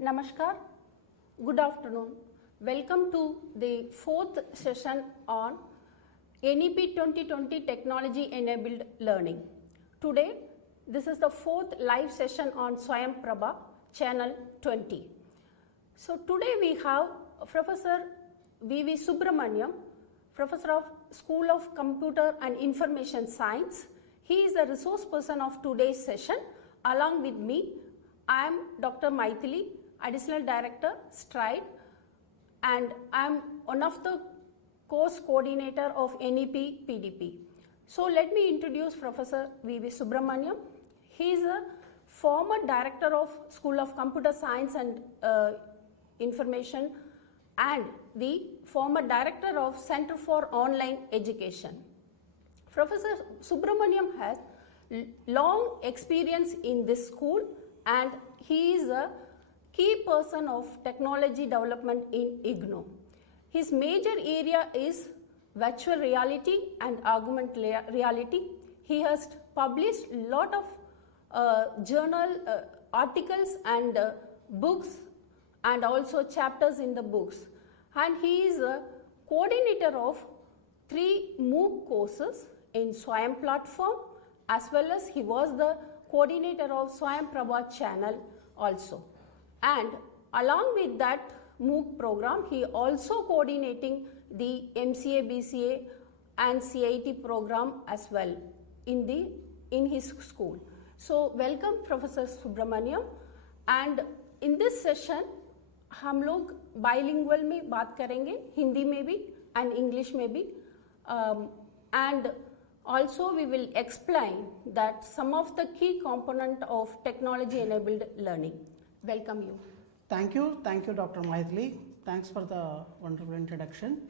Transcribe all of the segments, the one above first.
Namaskar. Good afternoon. Welcome to the fourth session on NEP 2020 Technology Enabled Learning. Today, this is the fourth live session on Swayam Prabha, channel 20. So today we have Professor VV Subharamanyam, Professor of School of Computer and Information Science. He is the resource person of today's session. Along with me, I am Dr. Mythili, Additional Director, STRIDE, and I am one of the course coordinator of NEP-PDP. So let me introduce Professor VV Subharamanyam. He is a former Director of School of Computer Science and Information and the former Director of Center for Online Education. Professor Subharamanyam has long experience in this school and he is a key person of technology development in IGNOU. His major area is virtual reality and augmented reality. He has published a lot of journal articles and books and also chapters in the books. And he is a coordinator of 3 MOOC courses in Swayam platform, as well as he was the coordinator of Swayam Prabha channel also. And along with that MOOC program, he also coordinating the MCA, BCA and CIT program as well in his school. So welcome Professor Subharamanyam, and in this session हम लोग bilingual में बात करेंगे, हिंदी में भी and English में भी, and also we will explain that some of the key component of technology enabled learning. Welcome you. Thank you, Dr. Mythili. Thanks for the wonderful introduction.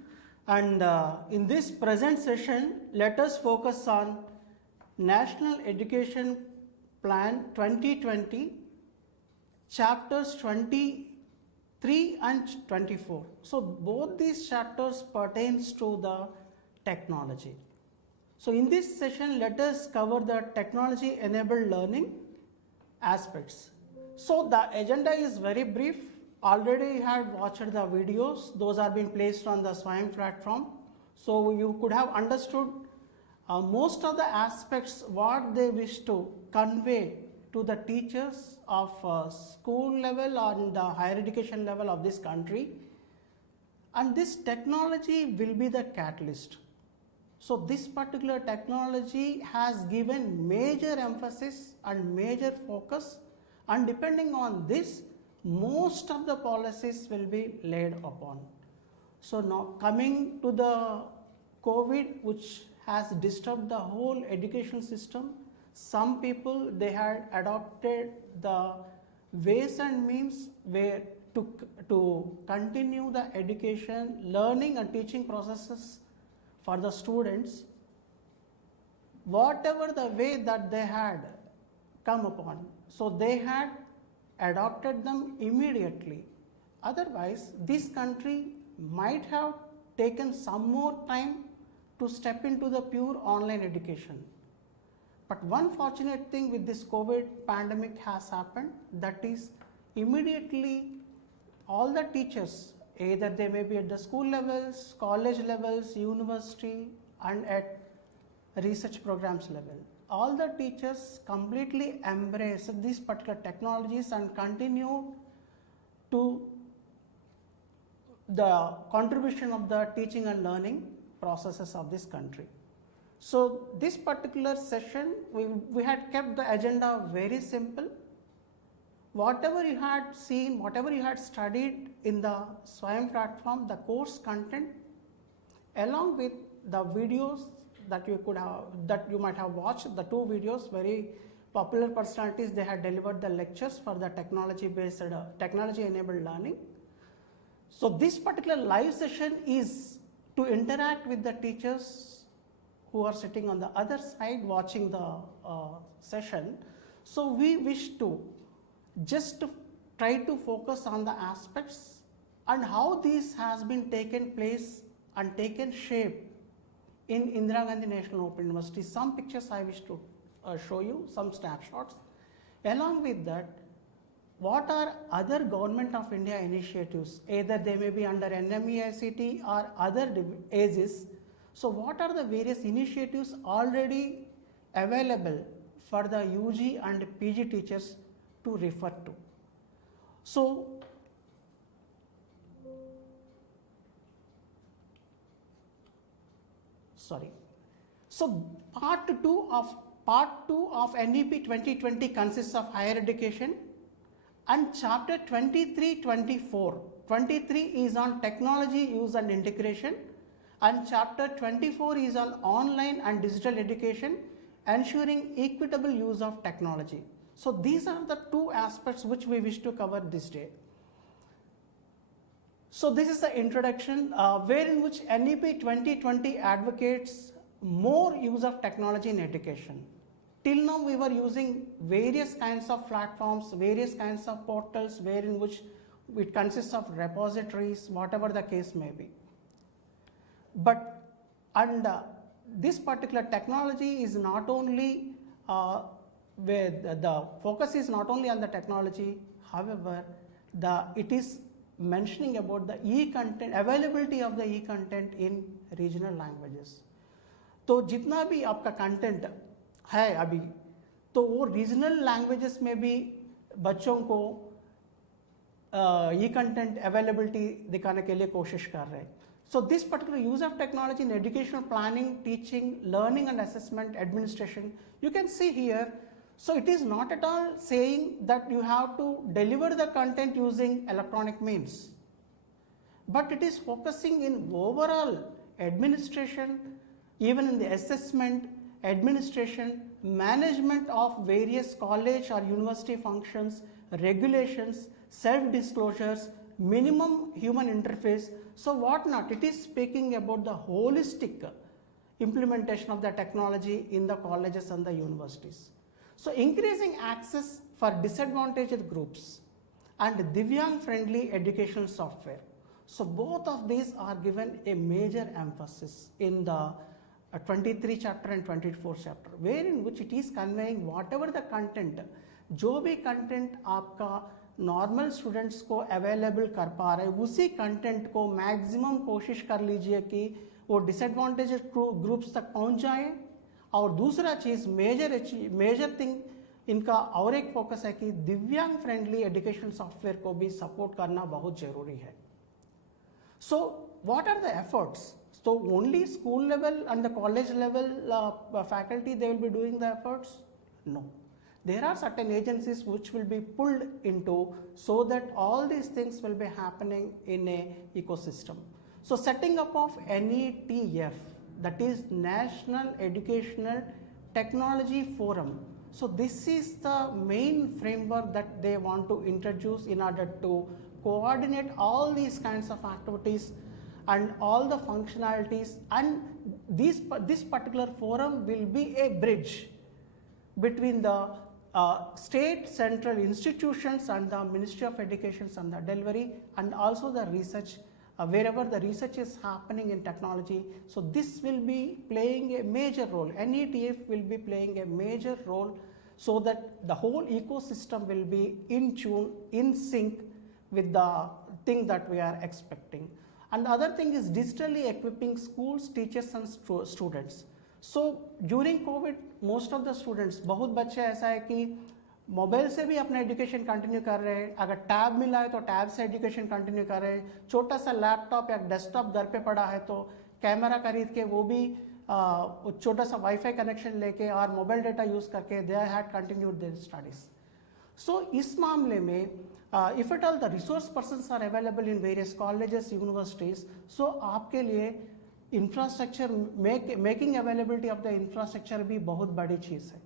And in this present session, let us focus on National Education Plan 2020, chapters 23 and 24. So both these chapters pertains to the technology. So in this session, let us cover the technology enabled learning aspects. So the agenda is very brief. Already you had watched the videos. Those are being placed on the Swayam platform. So you could have understood most of the aspects what they wish to convey to the teachers of school level and the higher education level of this country. And this technology will be the catalyst. So this particular technology has given major emphasis and major focus, and depending on this, most of the policies will be laid upon. So now coming to the COVID, which has disturbed the whole education system, some people they had adopted the ways and means where to continue the education, learning and teaching processes for the students, whatever the way that they had come upon. So they had adopted them immediately. Otherwise, this country might have taken some more time to step into the pure online education. But one fortunate thing with this COVID pandemic has happened, that is immediately all the teachers, either they may be at the school levels, college levels, university and at research programs level, all the teachers completely embrace these particular technologies and continue to the contribution of the teaching and learning processes of this country. So this particular session, we had kept the agenda very simple. Whatever you had seen, whatever you had studied in the Swayam platform, the course content, along with the videos that you could have, that you might have watched, the 2 videos, very popular personalities, they had delivered the lectures for the technology based, technology enabled learning. So this particular live session is to interact with the teachers who are sitting on the other side watching the session. So we wish to just try to focus on the aspects and how this has been taken place and taken shape in Indira Gandhi National Open University. Some pictures I wish to show you, some snapshots. Along with that, what are other Government of India initiatives, either they may be under NMEICT or other AGES. So what are the various initiatives already available for the UG and PG teachers to refer to? So part 2 of NEP 2020 consists of higher education, and chapter 23-24. 23 is on technology use and integration, and chapter 24 is on online and digital education, ensuring equitable use of technology. So these are the two aspects which we wish to cover this day. So this is the introduction wherein which NEP 2020 advocates more use of technology in education. Till now we were using various kinds of platforms, various kinds of portals wherein which it consists of repositories, whatever the case may be. But this particular technology is not only where the focus is not only on the technology, however, it is mentioning about the e-content, availability of the e-content in regional languages. तो जितना भी आपका content है अभी, तो वो regional languages में भी बच्चों को ये कंटेंट अवेलेबिलिटी दिखाने के लिए कोशिश कर रहे हैं. So this particular use of technology in educational planning, teaching, learning and assessment, administration, you can see here. So it is not at all saying that you have to deliver the content using electronic means, but it is focusing in overall administration, even in the assessment, administration, management of various college or university functions, regulations, self-disclosures, minimum human interface, so what not. It is speaking about the holistic implementation of the technology in the colleges and the universities. So increasing access for disadvantaged groups and Divyang friendly educational software. So both of these are given a major emphasis in the 23 chapter and 24 chapter, wherein which it is conveying whatever the content, जो भी content आपका normal students को available कर पा रहे हैं, उसी content को मैक्सिमम कोशिश कर लीजिए कि वो डिसएडवांटेजेड ग्रुप्स तक पहुंच जाए. और दूसरा चीज़ मेजर थिंग इनका और एक फोकस है कि दिव्यांग फ्रेंडली एजुकेशन सॉफ्टवेयर को भी सपोर्ट करना बहुत ज़रूरी है. So what are the efforts? So only school level and the college level faculty, they will be doing the efforts? No. There are certain agencies which will be pulled into so that all these things will be happening in a ecosystem. So setting up of NETF, that is National Educational Technology Forum. So this is the main framework that they want to introduce in order to coordinate all these kinds of activities and all the functionalities, and this particular forum will be a bridge between the state central institutions and the Ministry of Education and the delivery, and also the research, wherever the research is happening in technology. So this will be playing a major role. NETF will be playing a major role so that the whole ecosystem will be in tune, in sync with the thing that we are expecting. And the other thing is digitally equipping schools, teachers and students. So during COVID, most of the students, बहुत बच्चे ऐसा है कि mobile से भी अपना education continue कर रहे हैं, अगर टैब मिला है तो टैब से एजुकेशन कंटिन्यू कर रहे हैं, छोटा सा लैपटॉप या डेस्कटॉप घर पे पड़ा है तो कैमरा खरीद के वो भी छोटा सा वाईफाई कनेक्शन लेके और मोबाइल डेटा यूज़ करके they had continued their studies. So इस मामले में if at all the resource persons are available in various colleges, universities, so आपके लिए infrastructure making availability of the infrastructure भी बहुत बड़ी चीज़ है.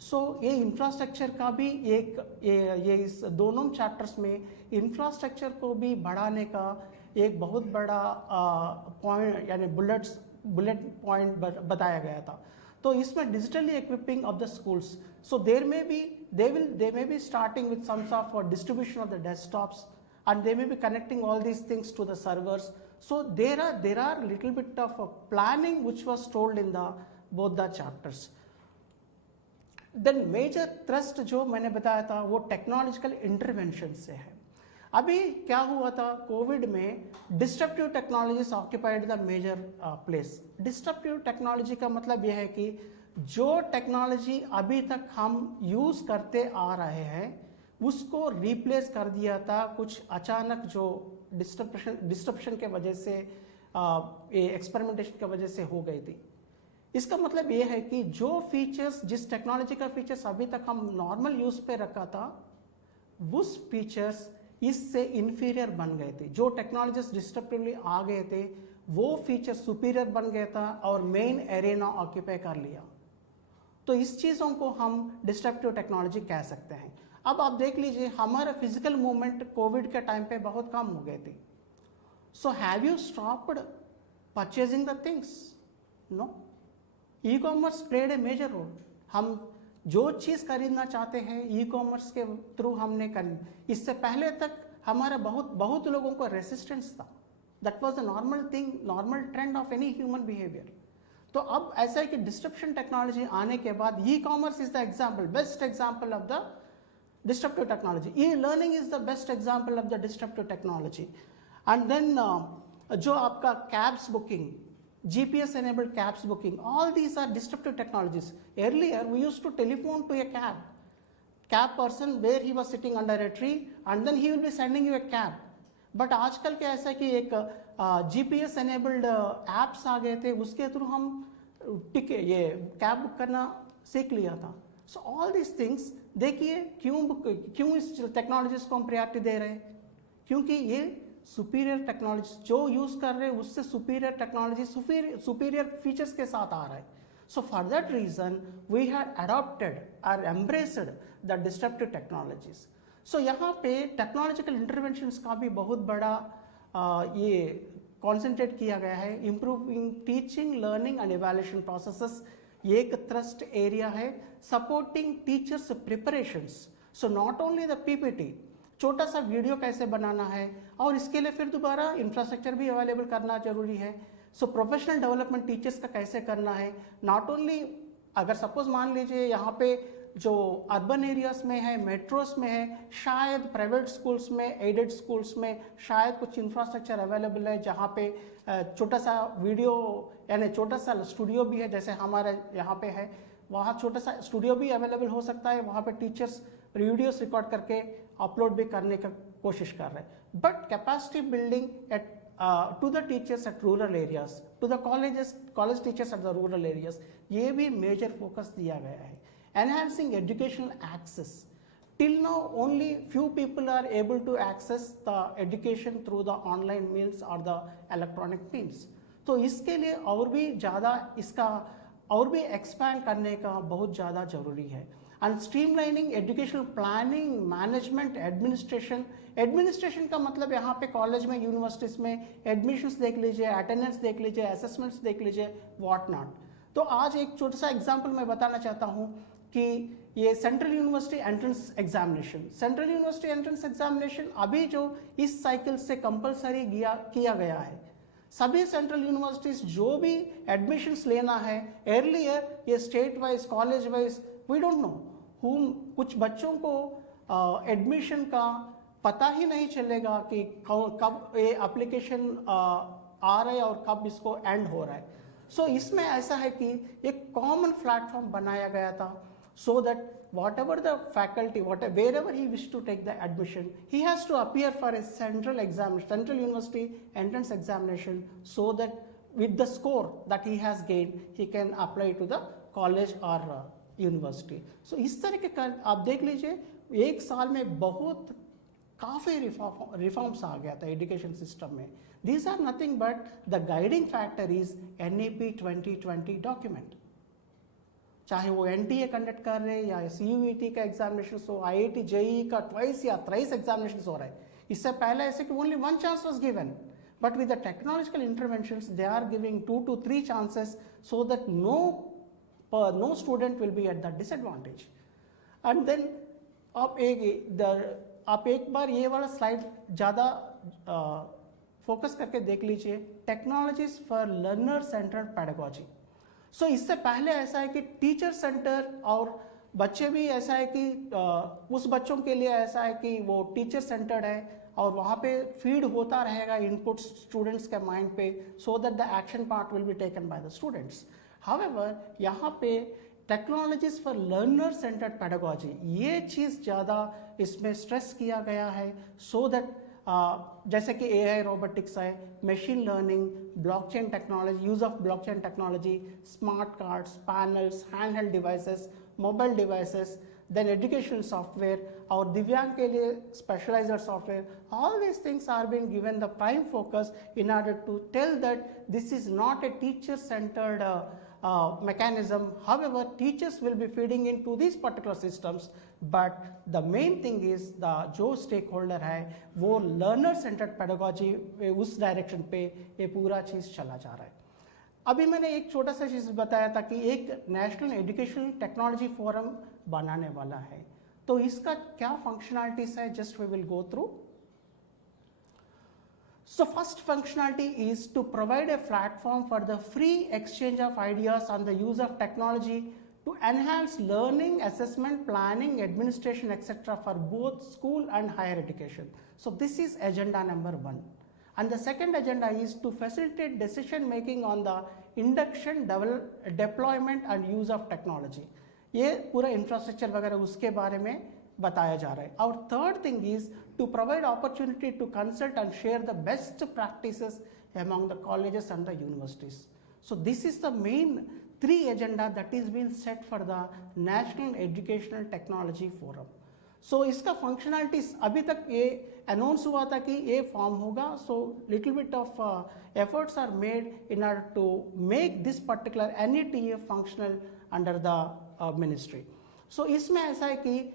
सो ये इंफ्रास्ट्रक्चर का भी ये इस दोनों चैप्टर्स में इंफ्रास्ट्रक्चर को भी बढ़ाने का एक बहुत बड़ा पॉइंट यानी बुलेट पॉइंट बताया गया था. तो इसमें digitally equipping of the schools, so they may be starting with some sort of distribution of the desktops, and they may be connecting all these things to the servers. So there are little bit of a planning which was told in both the chapters. Then major thrust जो मैंने बताया था वो technological intervention से है। अभी क्या हुआ था, कोविड में disruptive technologies occupied the major place. Disruptive technology का मतलब यह है कि जो टेक्नोलॉजी अभी तक हम यूज करते आ रहे हैं उसको रिप्लेस कर दिया था कुछ अचानक जो डिस्ट्रप्शन के वजह से, एक्सपेरिमेंटेशन की वजह से हो गई थी। इसका मतलब ये है कि जो फीचर्स, जिस टेक्नोलॉजी का फीचर्स अभी तक हम नॉर्मल यूज पे रखा था, उस फीचर्स इससे इंफीरियर बन गए थे। जो टेक्नोलॉजीज डिस्ट्रप्टिवली आ गए थे वो फीचर सुपीरियर बन गया था और मेन एरेना ऑक्यूपाई कर लिया। तो इस चीज़ों को हम डिस्ट्रप्टिव टेक्नोलॉजी कह सकते हैं। अब आप देख लीजिए, हमारा फिजिकल मूवमेंट कोविड के टाइम पे बहुत कम हो गए थे। So have you stopped purchasing the things? No. E commerce played a major role. हम जो चीज़ खरीदना चाहते हैं ई कॉमर्स के थ्रू हमने कर, इससे पहले तक हमारा बहुत लोगों को रेसिस्टेंस था। That was the normal thing, normal trend of any human behaviour. तो अब ऐसा है कि डिस्ट्रप्शन टेक्नोलॉजी आने के बाद e commerce is the example, best example of the disruptive technology. E learning is the best example of the disruptive technology. And then जो आपका cabs booking, GPS enabled cabs booking, all these are disruptive technologies. Earlier we used to telephone to a cab person where he was sitting under a tree and then he will be sending you a cab. But आजकल क्या ऐसा कि एक GPS enabled apps आ गए थे, उसके through हम ये कैब बुक करना सीख लिया था। So all these things, देखिए क्यों इस टेक्नोलॉजीज को हम प्रायोरिटी दे रहे हैं, क्योंकि ये सुपीरियर टेक्नोलॉजी जो यूज कर रहे हैं उससे सुपीरियर टेक्नोलॉजी सुपीरियर फीचर्स के साथ आ रहा है। So for that reason we had adopted और embraced the disruptive technologies. So यहाँ पे टेक्नोलॉजिकल इंटरवेंशंस का भी बहुत बड़ा ये कॉन्सेंट्रेट किया गया है। Improving teaching, learning and evaluation processes ये एक थ्रस्ट एरिया है। Supporting teachers preparations, so not only the PPT, छोटा सा वीडियो कैसे बनाना है और इसके लिए फिर दोबारा इंफ्रास्ट्रक्चर भी अवेलेबल करना जरूरी है। सो प्रोफेशनल डेवलपमेंट टीचर्स का कैसे करना है, नॉट ओनली अगर सपोज मान लीजिए यहाँ पे जो अर्बन एरियाज में है, मेट्रोस में है, शायद प्राइवेट स्कूल्स में, एडेड स्कूल्स में शायद कुछ इंफ्रास्ट्रक्चर अवेलेबल है जहाँ पे छोटा सा वीडियो यानी छोटा सा स्टूडियो भी है, जैसे हमारे यहाँ पे है, वहाँ छोटा सा स्टूडियो भी अवेलेबल हो सकता है। वहाँ पे टीचर्स वीडियोस रिकॉर्ड करके अपलोड भी करने का कोशिश कर रहे हैं। But capacity building at to the teachers at rural areas, to the college teachers at the rural areas, ये भी मेजर फोकस दिया गया है। Enhancing educational access, till now only few people are able to access the education through the online means और the electronic means. तो इसके लिए और भी ज़्यादा इसका और भी एक्सपैंड करने का बहुत ज़्यादा जरूरी है। And streamlining educational planning, management, administration का मतलब यहाँ पे कॉलेज में, यूनिवर्सिटीज में एडमिशन्स देख लीजिए, अटेंडेंस देख लीजिए, असेसमेंट्स देख लीजिए, व्हाट नॉट। तो आज एक छोटा सा एग्जाम्पल मैं बताना चाहता हूँ कि ये सेंट्रल यूनिवर्सिटी एंट्रेंस एग्जामिनेशन अभी जो इस साइकिल से कंपलसरी किया गया है। सभी सेंट्रल यूनिवर्सिटीज जो भी एडमिशन्स लेना है, एर्लियर ये state wise, college wise, we don't know कुछ बच्चों को एडमिशन का पता ही नहीं चलेगा कि कब ये एप्लीकेशन आ रहा है और कब इसको एंड हो रहा है। सो इसमें ऐसा है कि एक कॉमन प्लेटफॉर्म बनाया गया था, so that whatever the faculty, wherever he wish to take the admission, he has to appear for a central university entrance examination, so that with the score that he has gained, he can apply to the college or university. So इस तरह के आप देख लीजिए, एक साल में बहुत काफ़ी रिफॉर्म्स आ गया था एजुकेशन सिस्टम में। These are nothing but the guiding factor is NEP 2020 document. चाहे वो NTA कंडक्ट कर रहे हैं या CUET का एग्जामिनेशन हो, IIT JEE का ट्वाइस या थ्राइस एग्जामिनेशन हो रहा है। इससे पहले ऐसे कि only 1 chance was given, but with the technological interventions they are giving 2 to 3 chances, so that no student will be at that disadvantage. And then आप एक बार ये वाला स्लाइड ज़्यादा फोकस करके देख लीजिए, technologies for learner centred pedagogy. So इससे पहले ऐसा है कि टीचर सेंटर और बच्चे भी ऐसा है कि उस बच्चों के लिए ऐसा है कि वो टीचर सेंटर्ड है और वहाँ पे फीड होता रहेगा इनपुट स्टूडेंट्स के माइंड पे, so that the action part will be taken by the students. However यहाँ पे technologies for learner centred pedagogy, ये चीज़ ज़्यादा इसमें स्ट्रेस किया गया है, सो दैट जैसे कि AI रोबोटिक्स है, machine learning, blockchain technology, use of blockchain technology, smart cards, panels, handheld devices, mobile devices, then educational software और दिव्यांग के लिए specialized software, all these things are being given the prime focus in order to tell that this is not a teacher centered mechanism. However, teachers will be feeding into these particular systems, but the main thing is the जो stakeholder है वो learner centered pedagogy उस direction पे ये पूरा चीज़ चला जा रहा है. अभी मैंने एक छोटा सा चीज़ बताया था कि एक नेशनल एजुकेशनल टेक्नोलॉजी फोरम बनाने वाला है, तो इसका क्या फंक्शनैलिटीज है, just we will go through. So first functionality is to provide a platform for the free exchange of ideas on the use of technology to enhance learning, assessment, planning, administration, etc. for both school and higher education. So this is agenda number 1. And the second agenda is to facilitate decision making on the induction, deployment and use of technology. ये पूरा infrastructure वगैरह उसके बारे में बताया जा रहा है. Our third thing is to provide opportunity to consult and share the best practices among the colleges and the universities. So this is the main 3 agenda that is being set for the National Educational Technology Forum. So इसका functionalities अभी तक ये announce हुआ था कि ये form होगा. So little bit of efforts are made in order to make this particular NETF functional under the ministry. So इसमें ऐसा है कि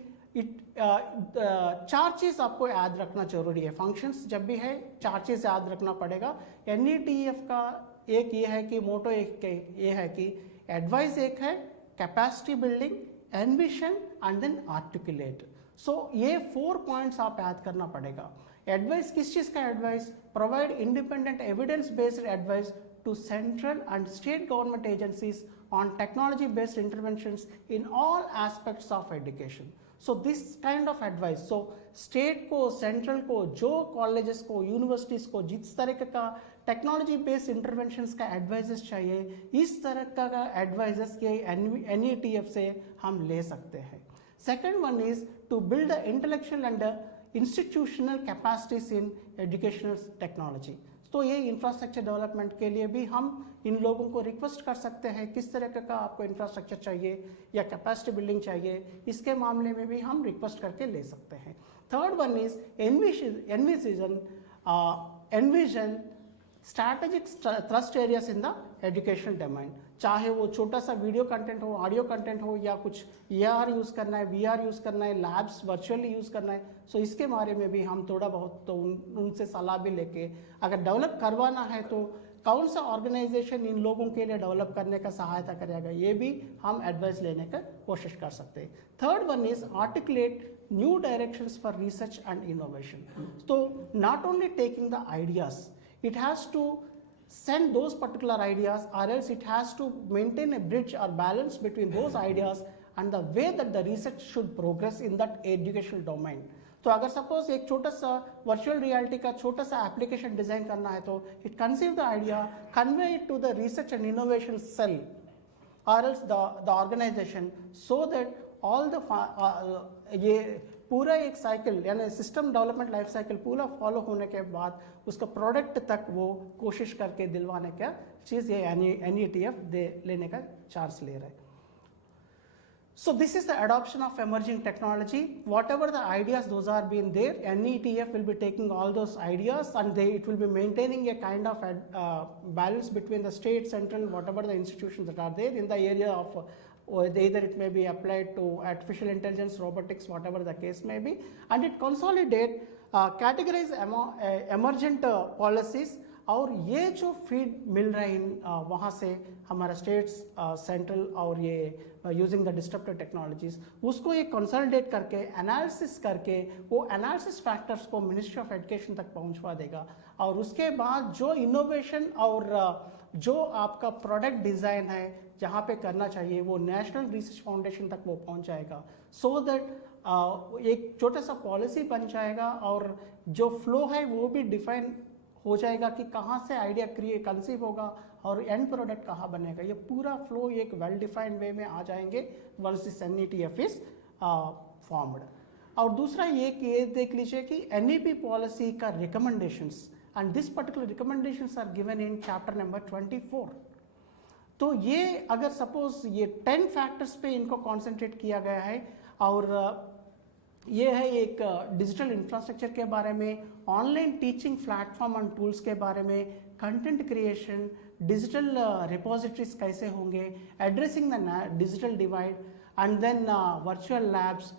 4 चीज़ आपको याद रखना जरूरी है. फंक्शंस जब भी है 4 चीज़ याद रखना पड़ेगा. NETF का एक ये है कि मोटो एक ये है कि एडवाइस एक है, capacity building, envision and then articulate. So ये 4 पॉइंट्स आप याद करना पड़ेगा. एडवाइस किस चीज़ का advice? Provide independent evidence based advice to central and state government agencies on technology based interventions in all aspects of education. So this kind of advice, so state को, central को, जो colleges को, universities को जिस तरह का technology based interventions का advices चाहिए, इस तरह का advices के NETF से हम ले सकते हैं. Second one is to build the intellectual and institutional capacities in educational technology. तो ये इंफ्रास्ट्रक्चर डेवलपमेंट के लिए भी हम इन लोगों को रिक्वेस्ट कर सकते हैं किस तरह का आपको इंफ्रास्ट्रक्चर चाहिए या कैपेसिटी बिल्डिंग चाहिए, इसके मामले में भी हम रिक्वेस्ट करके ले सकते हैं. Third one is envision strategic thrust areas in the education domain. चाहे वो छोटा सा वीडियो कंटेंट हो, ऑडियो कंटेंट हो, या कुछ AR यूज़ करना है, VR यूज़ करना है, लैब्स वर्चुअली यूज़ करना है. सो इसके बारे में भी हम थोड़ा बहुत तो उनसे सलाह भी लेके अगर डेवलप करवाना है तो कौन सा ऑर्गेनाइजेशन इन लोगों के लिए डेवलप करने का सहायता करेगा, ये भी हम एडवाइस लेने का कोशिश कर सकते हैं. Third one is articulate new directions for research and innovation. तो not only taking the ideas, it has to send those particular ideas, or else it has to maintain a bridge or balance between those ideas and the way that the research should progress in that educational domain. तो अगर suppose एक छोटा सा virtual reality का छोटा सा application design करना है तो it conceive the idea, convey it to the research and innovation cell और else the organisation, so that all the ये पूरा एक साइकिल यानी सिस्टम डेवलपमेंट लाइफ साइकिल पूरा फॉलो होने के बाद उसका प्रोडक्ट तक वो कोशिश करके दिलवाने का चीज़ ये NETF लेने का चांस ले रहा है. So this is the adoption of emerging technology. Whatever the ideas those are being there, NETF will be taking all those ideas and it will be maintaining a kind of balance between the state, central, whatever the institutions that are there in the area of either it may be applied to artificial intelligence, robotics, whatever the case may be, and it consolidate, categorize emergent policies और ये जो feed मिल रहा है वहाँ से हमारा states central और ये यूजिंग द डिस्ट्रप्टिव टेक्नोलॉजीज उसको ये कंसोलिडेट करके एनालिसिस करके वो एनालिसिस फैक्टर्स को मिनिस्ट्री ऑफ एजुकेशन तक पहुंचवा देगा और उसके बाद जो इनोवेशन और जो आपका प्रोडक्ट डिज़ाइन है जहाँ पे करना चाहिए वो नेशनल रिसर्च फाउंडेशन तक वो पहुँच जाएगा सो दैट एक छोटा सा पॉलिसी बन जाएगा और जो फ्लो है वो भी डिफाइन हो जाएगा कि कहाँ से आइडिया क्रिएट कंसीव होगा और एंड प्रोडक्ट कहाँ बनेगा ये पूरा फ्लो एक वेल डिफाइंड वे में आ जाएंगे once this NETF is formed. और दूसरा ये देख लीजिए कि NEP पॉलिसी का recommendations and this particular recommendations are given in chapter number 24। तो ये अगर सपोज ये 10 फैक्टर्स पे इनको कॉन्सेंट्रेट किया गया है और ये है एक डिजिटल इंफ्रास्ट्रक्चर के बारे में, online teaching platform and tools के बारे में, कंटेंट क्रिएशन, डिजिटल रिपोजिटरीज कैसे होंगे, addressing the digital divide and then virtual labs,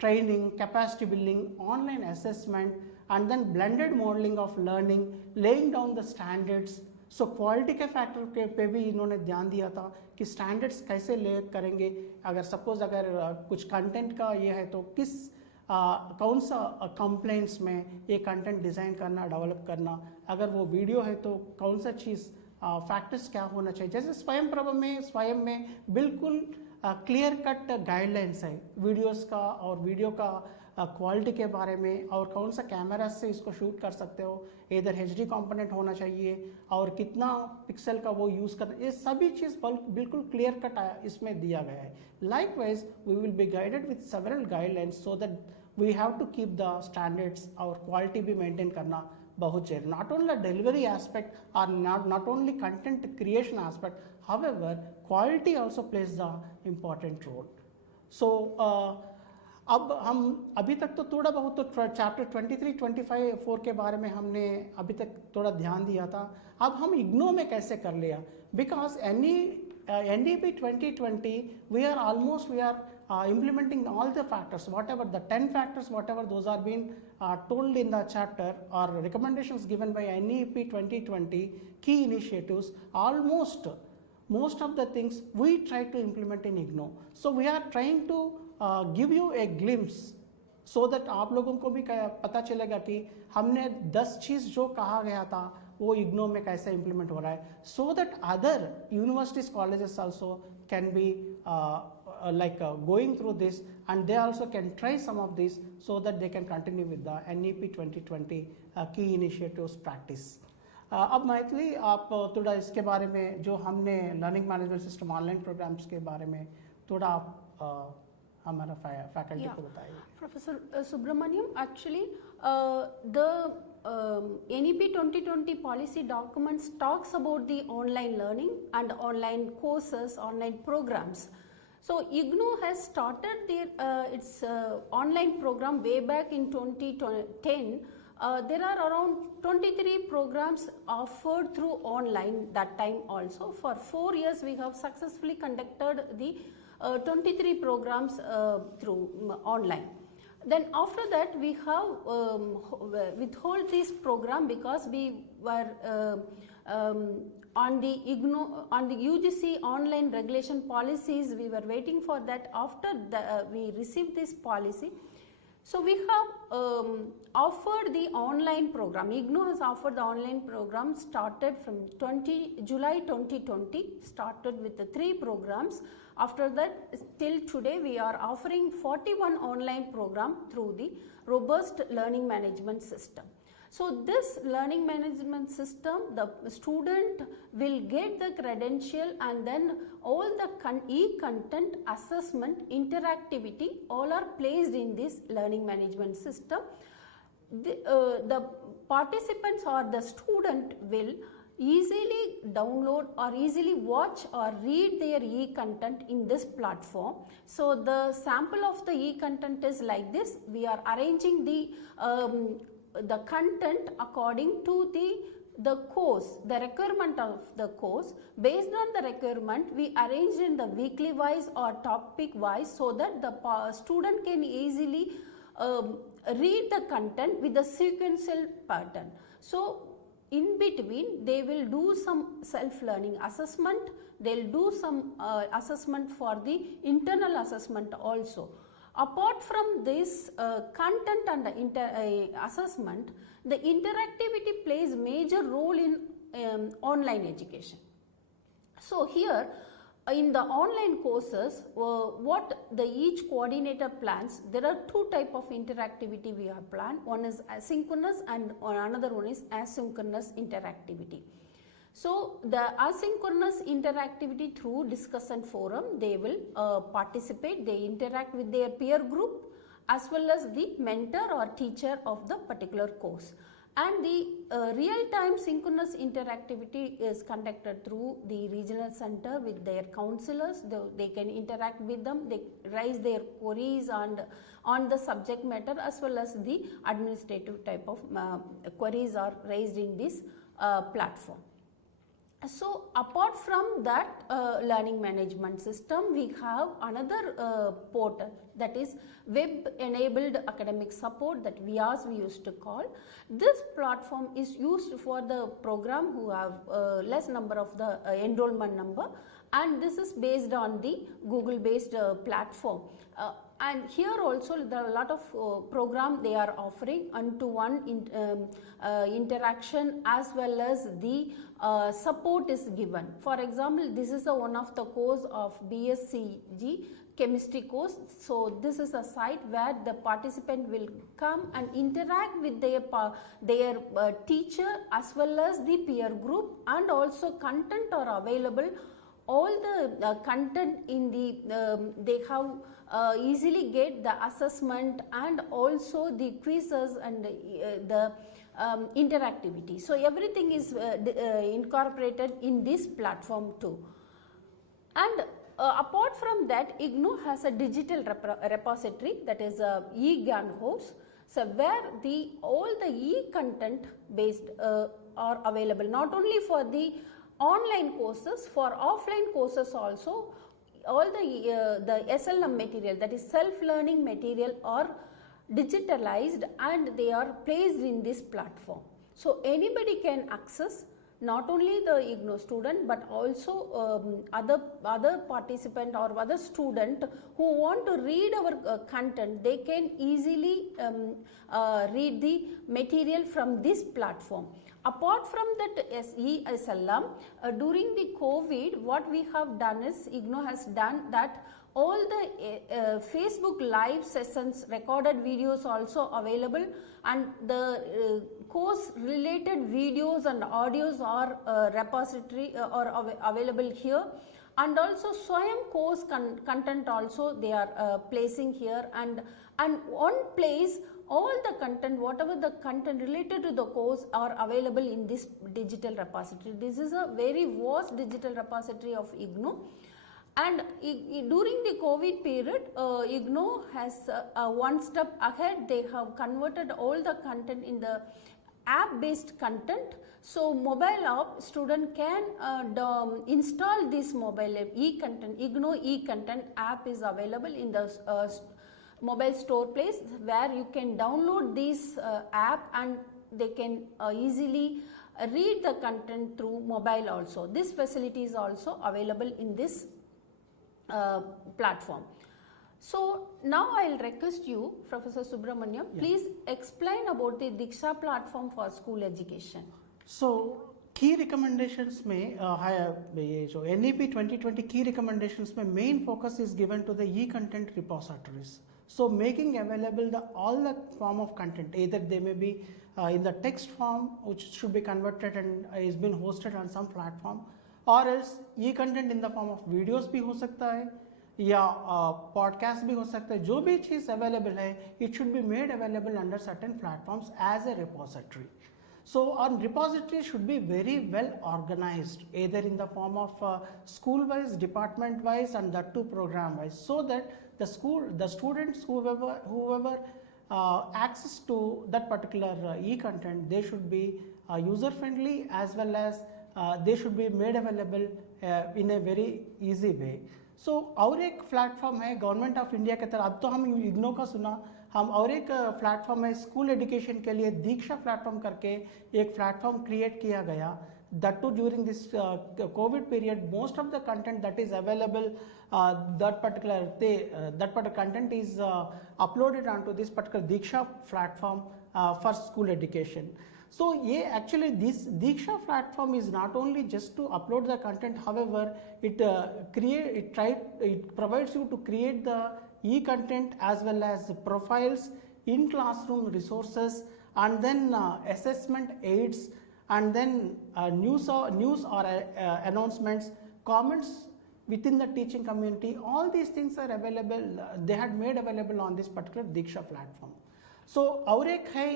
training, capacity building, online assessment and then blended modelling of learning, laying down the standards. So quality के factor के पे भी इन्होंने ध्यान दिया था कि स्टैंडर्ड्स कैसे ले करेंगे, अगर सपोज अगर कुछ कंटेंट का ये है तो किस कौन सा कंप्लेंट्स में ये कंटेंट डिज़ाइन करना डेवलप करना, अगर वो वीडियो है तो कौन सा चीज़ फैक्टर्स क्या होना चाहिए। जैसे स्वयं में बिल्कुल क्लियर कट गाइडलाइंस है वीडियोस का और वीडियो का क्वालिटी के बारे में और कौन सा कैमरा से इसको शूट कर सकते हो, इधर HD कंपोनेंट होना चाहिए और कितना पिक्सल का वो यूज़ करना, ये सभी चीज़ बिल्कुल क्लियर कट इसमें दिया गया है। Likewise we will be guided with several guidelines so that we have to keep the standards और क्वालिटी भी मेंटेन करना बहुत जरूरी, नॉट ओनली डिलीवरी एस्पेक्ट और not only content creation aspect, however quality also plays the important role. So अब हम अभी तक तो थोड़ा बहुत तो चैप्टर 23, 25, 4 के बारे में हमने अभी तक थोड़ा ध्यान दिया था। अब हम इग्नो में कैसे कर लिया, because NEP 2020 we are implementing all the factors, whatever the 10 factors, whatever those are being told in the chapter or recommendations given by NEP 2020 key initiatives, most of the things we try to implement in IGNOU. So we are trying to give you a glimpse so that आप लोगों को भी पता चलेगा कि हमने 10 चीज़ जो कहा गया था वो IGNOU में कैसे इम्प्लीमेंट हो रहा है, so that other universities, colleges also can be going through this and they also can try some of this so that they can continue with the NEP 2020 key initiatives practice. अब मैथिली आप थोड़ा इसके बारे में जो हमने learning management system online programmes के बारे में थोड़ा आप हमारा फैकल्टी को बताइए। Professor Subharamanyam, actually the NEP 2020 policy documents talks about the online learning and online courses, online programs. So IGNOU has started its online program way back in 2010. There are around 23 programs offered through online that time also. For 4 years we have successfully conducted the 23 programs through online. Then after that we have withhold this program because we were on the IGNOU, on the UGC online regulation policies, we were waiting for that. After we received this policy, so we have offered the online program. IGNOU has offered the online program started from July 2020, started with the 3 programs. After that, till today we are offering 41 online program through the robust learning management system. So this learning management system, the student will get the credential and then all the e-content, assessment, interactivity all are placed in this learning management system. The participants or the student will easily download or easily watch or read their e-content in this platform. So the sample of the e-content is like this. We are arranging the content according to the course, the requirement of the course. Based on the requirement, we arrange in the weekly wise or topic wise so that the student can easily read the content with the sequential pattern. So in between they will do some self-learning assessment, they'll do some assessment for the internal assessment also. Apart from this content and assessment, the interactivity plays major role in online education. So here in the online courses, what the each coordinator plans, there are two type of interactivity we have planned. One is asynchronous and another one is asynchronous interactivity. So the asynchronous interactivity through discussion forum, they will participate, they interact with their peer group as well as the mentor or teacher of the particular course. And the real-time synchronous interactivity is conducted through the regional center with their counselors. They can interact with them, they raise their queries on the subject matter as well as the administrative type of queries are raised in this platform. So apart from that learning management system, we have another portal, that is web enabled academic support, that VIAS we used to call. This platform is used for the program who have less number of the enrollment number, and this is based on the Google based platform. And here also there are a lot of program they are offering one-to-one interaction as well as the support is given. For example, this is one of the course of BSCG chemistry course. So this is a site where the participant will come and interact with their teacher as well as the peer group, and also content are available. All the content in the they have easily get the assessment and also the quizzes and the interactivity. So everything is incorporated in this platform too. And apart from that, IGNOU has a digital repository, that is IGNOU host, so where all the e-content based are available, not only for the online courses, for offline courses also. All the SLM material, that is self-learning material, are digitalized and they are placed in this platform. So anybody can access, not only the IGNOU student but also other participant or other student who want to read our content, they can easily read the material from this platform. Apart from that SLM, during the COVID, what we have done is, IGNOU has done that all the Facebook live sessions, recorded videos also available, and the course related videos and audios are repository or available here, and also Swayam course content also they are placing here, and one place all the content, whatever the content related to the course are available in this digital repository. This is a very vast digital repository of IGNOU. And during the COVID period, IGNOU has one step ahead. They have converted all the content in the app based content. So mobile app, student can install this mobile app, e-content, IGNOU e-content app is available in the mobile store place, where you can download this app and they can easily read the content through mobile also. This facility is also available in this platform. So now I will request you, Professor Subharamanyam, please explain about the Diksha platform for school education. So key recommendations में ये जो NEP 2020 key recommendations में main focus is given to the e-content repositories. So making available all the form of content, either they may be in the text form, which should be converted and is been hosted on some platform, or else e-content in the form of videos भी हो सकता है या podcast भी हो सकता है. जो भी चीज़ available है, it should be made available under certain platforms as a repository. So our repository should be very well organized, either in the form of school-wise, department-wise, and that too program-wise, so that the students, whoever access to that particular e-content, they should be user-friendly as well as they should be made available in a very easy way. So और एक platform है government of India के तरफ. अब तो हम IGNOU का सुना, हम और एक प्लेटफॉर्म है स्कूल एजुकेशन के लिए दीक्षा प्लेटफॉर्म करके एक प्लेटफॉर्म क्रिएट किया गया. That too during this COVID period, most of the content that is available, that particular content is uploaded onto this particular Diksha platform for school education. So yeah, actually this Diksha platform is not only just to upload the content, however, it provides you to create the e-content as well as profiles, in classroom resources, and then assessment aids, and then news or announcements, comments within the teaching community. All these things are available, they had made available on this particular Diksha platform. So और एक है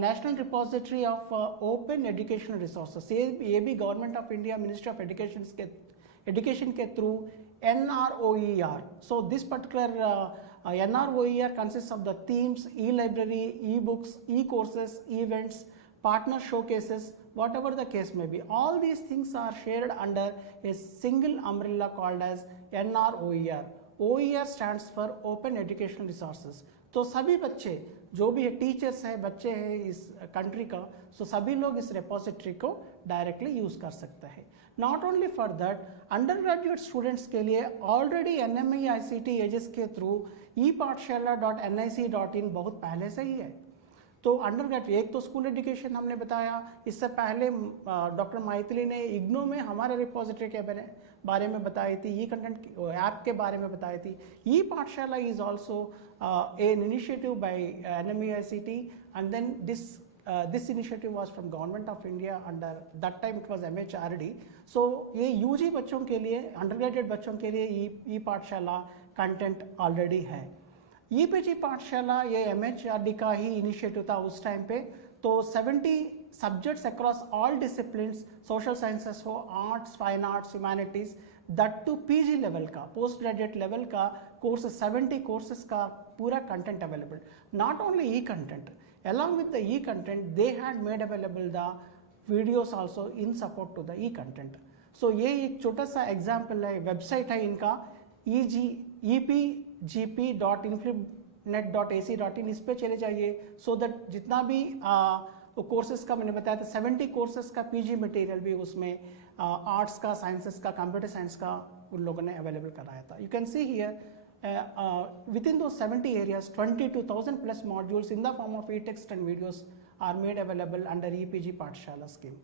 national repository of open educational resources, ये भी government of India ministry of education के through NROER. So this particular NROER consists of the themes, e-library, e-books, e-courses, events, partner showcases, whatever the case may be. All these things are shared under a single umbrella called as NROER. OER stands for Open Educational Resources. तो सभी बच्चे जो भी है, teachers है, बच्चे हैं इस कंट्री का, सो सभी लोग इस रेपोजिटरी को डायरेक्टली यूज़ कर सकते हैं. Not only for that, under graduate students के लिए ऑलरेडी NME-ICT एजेस के थ्रू ePathshala.nic.in बहुत पहले से ही है. तो अंडर ग्रेजुएट एक तो स्कूल एजुकेशन हमने बताया, इससे पहले डॉक्टर मैथिली ने इग्नू में हमारे रिपोजिटरी के बारे में बताई थी, ई कंटेंट ऐप के बारे में बताई थी. ई पाठशाला is also an initiative by NME-ICT, and then this initiative was from Government of India, under that time it was MHRD. So ये UG बच्चों के लिए, अंडरग्रेजुएट बच्चों के लिए ई पाठशाला कंटेंट ऑलरेडी है. EPG पाठशाला ये MHRD का ही इनिशिएटिव था उस टाइम पे. तो 70 subjects across all disciplines, social sciences हो, arts, fine arts, humanities, that to PG level का, पोस्ट ग्रेजुएट लेवल का कोर्स, 70 कोर्सेज का पूरा content available. Not only e content, along with the e content they had made available the videos also in support to the e content. So ये एक छोटा सा example है, website है इनका epgp.influnet.ac.in, इस पे चले जाइए. सो दैट जितना भी कोर्सेज का मैंने बताया था, 70 कोर्सेज का PG मटेरियल भी उसमें आर्ट्स का, साइंसेस का, कंप्यूटर साइंस का उन लोगों ने अवेलेबल कराया था. You can see here within those 70 areas, 22,000 plus modules in the form of e-text and videos are made available under EPG Pathshala scheme.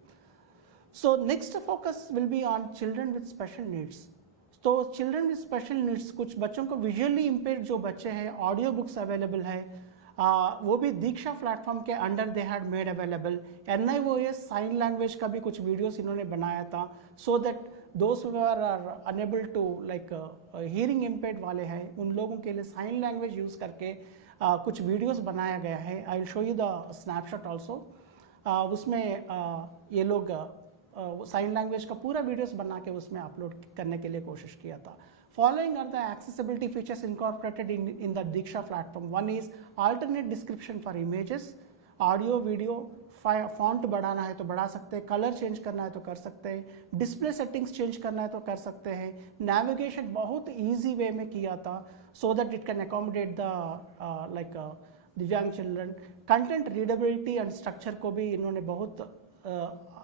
So next focus will be on children with special needs. तो children with special needs, कुछ बच्चों को visually impaired जो बच्चे हैं, audio books available है, वो भी दीक्षा प्लेटफॉर्म के under they had made available. NIOS sign language का भी कुछ वीडियोस इन्होंने बनाया था, so that those who are unable to like hearing impaired वाले हैं, उन लोगों के लिए साइन लैंग्वेज यूज़ करके कुछ वीडियोस बनाया गया है. I will show you the snapshot also. उसमें ये लोग साइन लैंग्वेज का पूरा वीडियोस बना के उसमें अपलोड करने के लिए कोशिश किया था. Following are the accessibility features incorporated in the Diksha platform. One is alternate description for images, audio, video, font बढ़ाना है तो बढ़ा सकते हैं, कलर चेंज करना है तो कर सकते हैं, डिस्प्ले सेटिंग्स चेंज करना है तो कर सकते हैं. नेविगेशन बहुत ईजी वे में किया था, so that it can accommodate the like divyang children. Content readability and structure को भी इन्होंने बहुत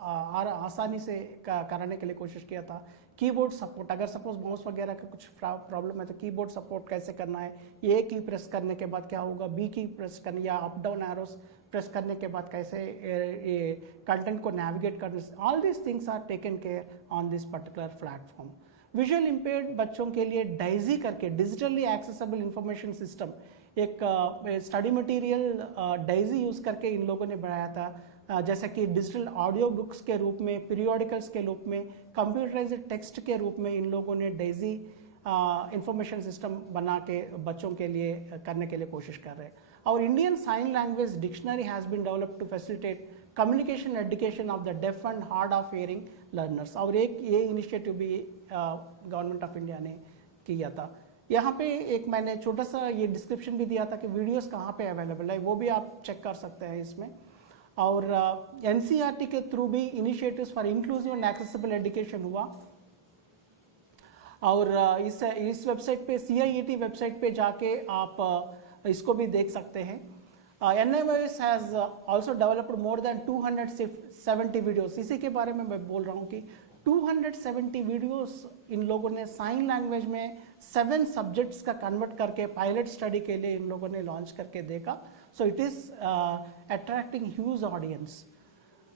आसानी से कराने के लिए कोशिश किया था. कीबोर्ड सपोर्ट, अगर सपोज माउस वगैरह का कुछ प्रॉब्लम है तो कीबोर्ड सपोर्ट कैसे करना है, ए की प्रेस करने के बाद क्या होगा, बी की प्रेस करने या अप डाउन एरोस प्रेस करने के बाद कैसे ये कंटेंट को नेविगेट करने, all these things are taken care on this particular platform. Visual impaired बच्चों के लिए डाइजी करके, डिजिटली एक्सेसिबल इंफॉर्मेशन सिस्टम, एक स्टडी मटेरियल डाइजी यूज़ करके इन लोगों ने बनाया था. जैसे कि डिजिटल ऑडियो बुक्स के रूप में, पीरियोडिकल्स के रूप में, कंप्यूटराइज्ड टेक्स्ट के रूप में इन लोगों ने डेजी इंफॉर्मेशन सिस्टम बना के बच्चों के लिए करने के लिए कोशिश कर रहे हैं. और Indian sign language dictionary has been developed to facilitate communication education of the deaf and hard of hearing learners. और एक ये इनिशिएटिव भी गवर्नमेंट ऑफ इंडिया ने किया था. यहाँ पे एक मैंने छोटा सा ये डिस्क्रिप्शन भी दिया था कि वीडियोस कहाँ पे अवेलेबल है, वो भी आप चेक कर सकते हैं इसमें. और NCERT के थ्रू भी initiatives for inclusive and accessible education हुआ. और इस वेबसाइट पे, CIET वेबसाइट पे जाके आप इसको भी देख सकते हैं। NIOS has also developed more than 270 videos. इसी के बारे में मैं बोल रहा हूँ कि 270 वीडियोस इन लोगों ने साइन लैंग्वेज में 7 सब्जेक्ट्स का कन्वर्ट करके पायलट स्टडी के लिए इन लोगों ने लॉन्च करके देखा। So it is attracting huge audience.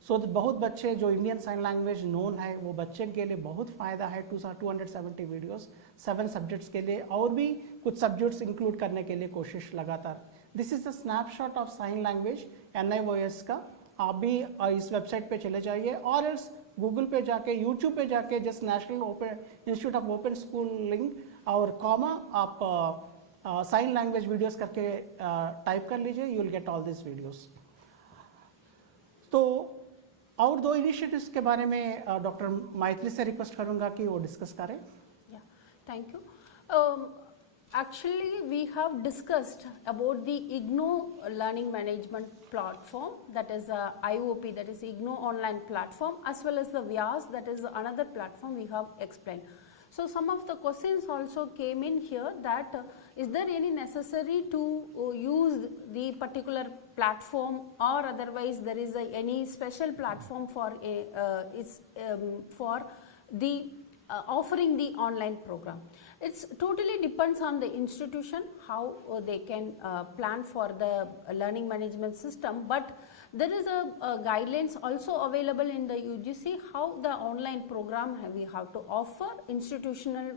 So बहुत बच्चे जो इंडियन साइन लैंग्वेज नोन है वो बच्चे के लिए बहुत फ़ायदा है। 270 वीडियोस 7 सब्जेक्ट्स के लिए, और भी कुछ सब्जेक्ट्स इंक्लूड करने के लिए कोशिश लगातार। This is the snapshot of sine language NIOS का। आप भी इस वेबसाइट पे चले जाइए, और इस गूगल पे जाके, यूट्यूब पे जाके just national open institute of open schooling और कॉमा आप साइन लैंग्वेज वीडियोस करके टाइप कर लीजिए, you will get all this videos. तो और 2 इनिशिएटिव्स के बारे में डॉक्टर मैथिली से रिक्वेस्ट करूंगा कि वो डिस्कस करें। Thank you. Actually, we have discussed about the IGNOU Learning Management Platform, that is IOP, that is IGNOU Online Platform, as well as the VIAS, that is another platform we have explained. So some of the questions also came in here that is there any necessary to use the particular platform, or otherwise there is any special platform for for the offering the online program. It's totally depends on the institution how they can plan for the learning management system, but there is a guidelines also available in the UGC how the online program we have to offer. Institutional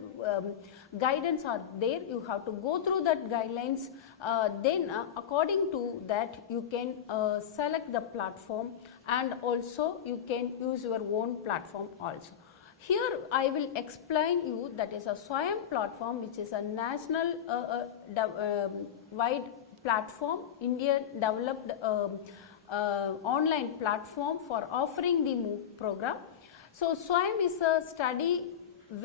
guidance are there, you have to go through that guidelines, then according to that you can select the platform, and also you can use your own platform also. Here I will explain you that is a SWAYAM platform, which is a national wide platform, India developed online platform for offering the MOOC program. So SWAYAM is a study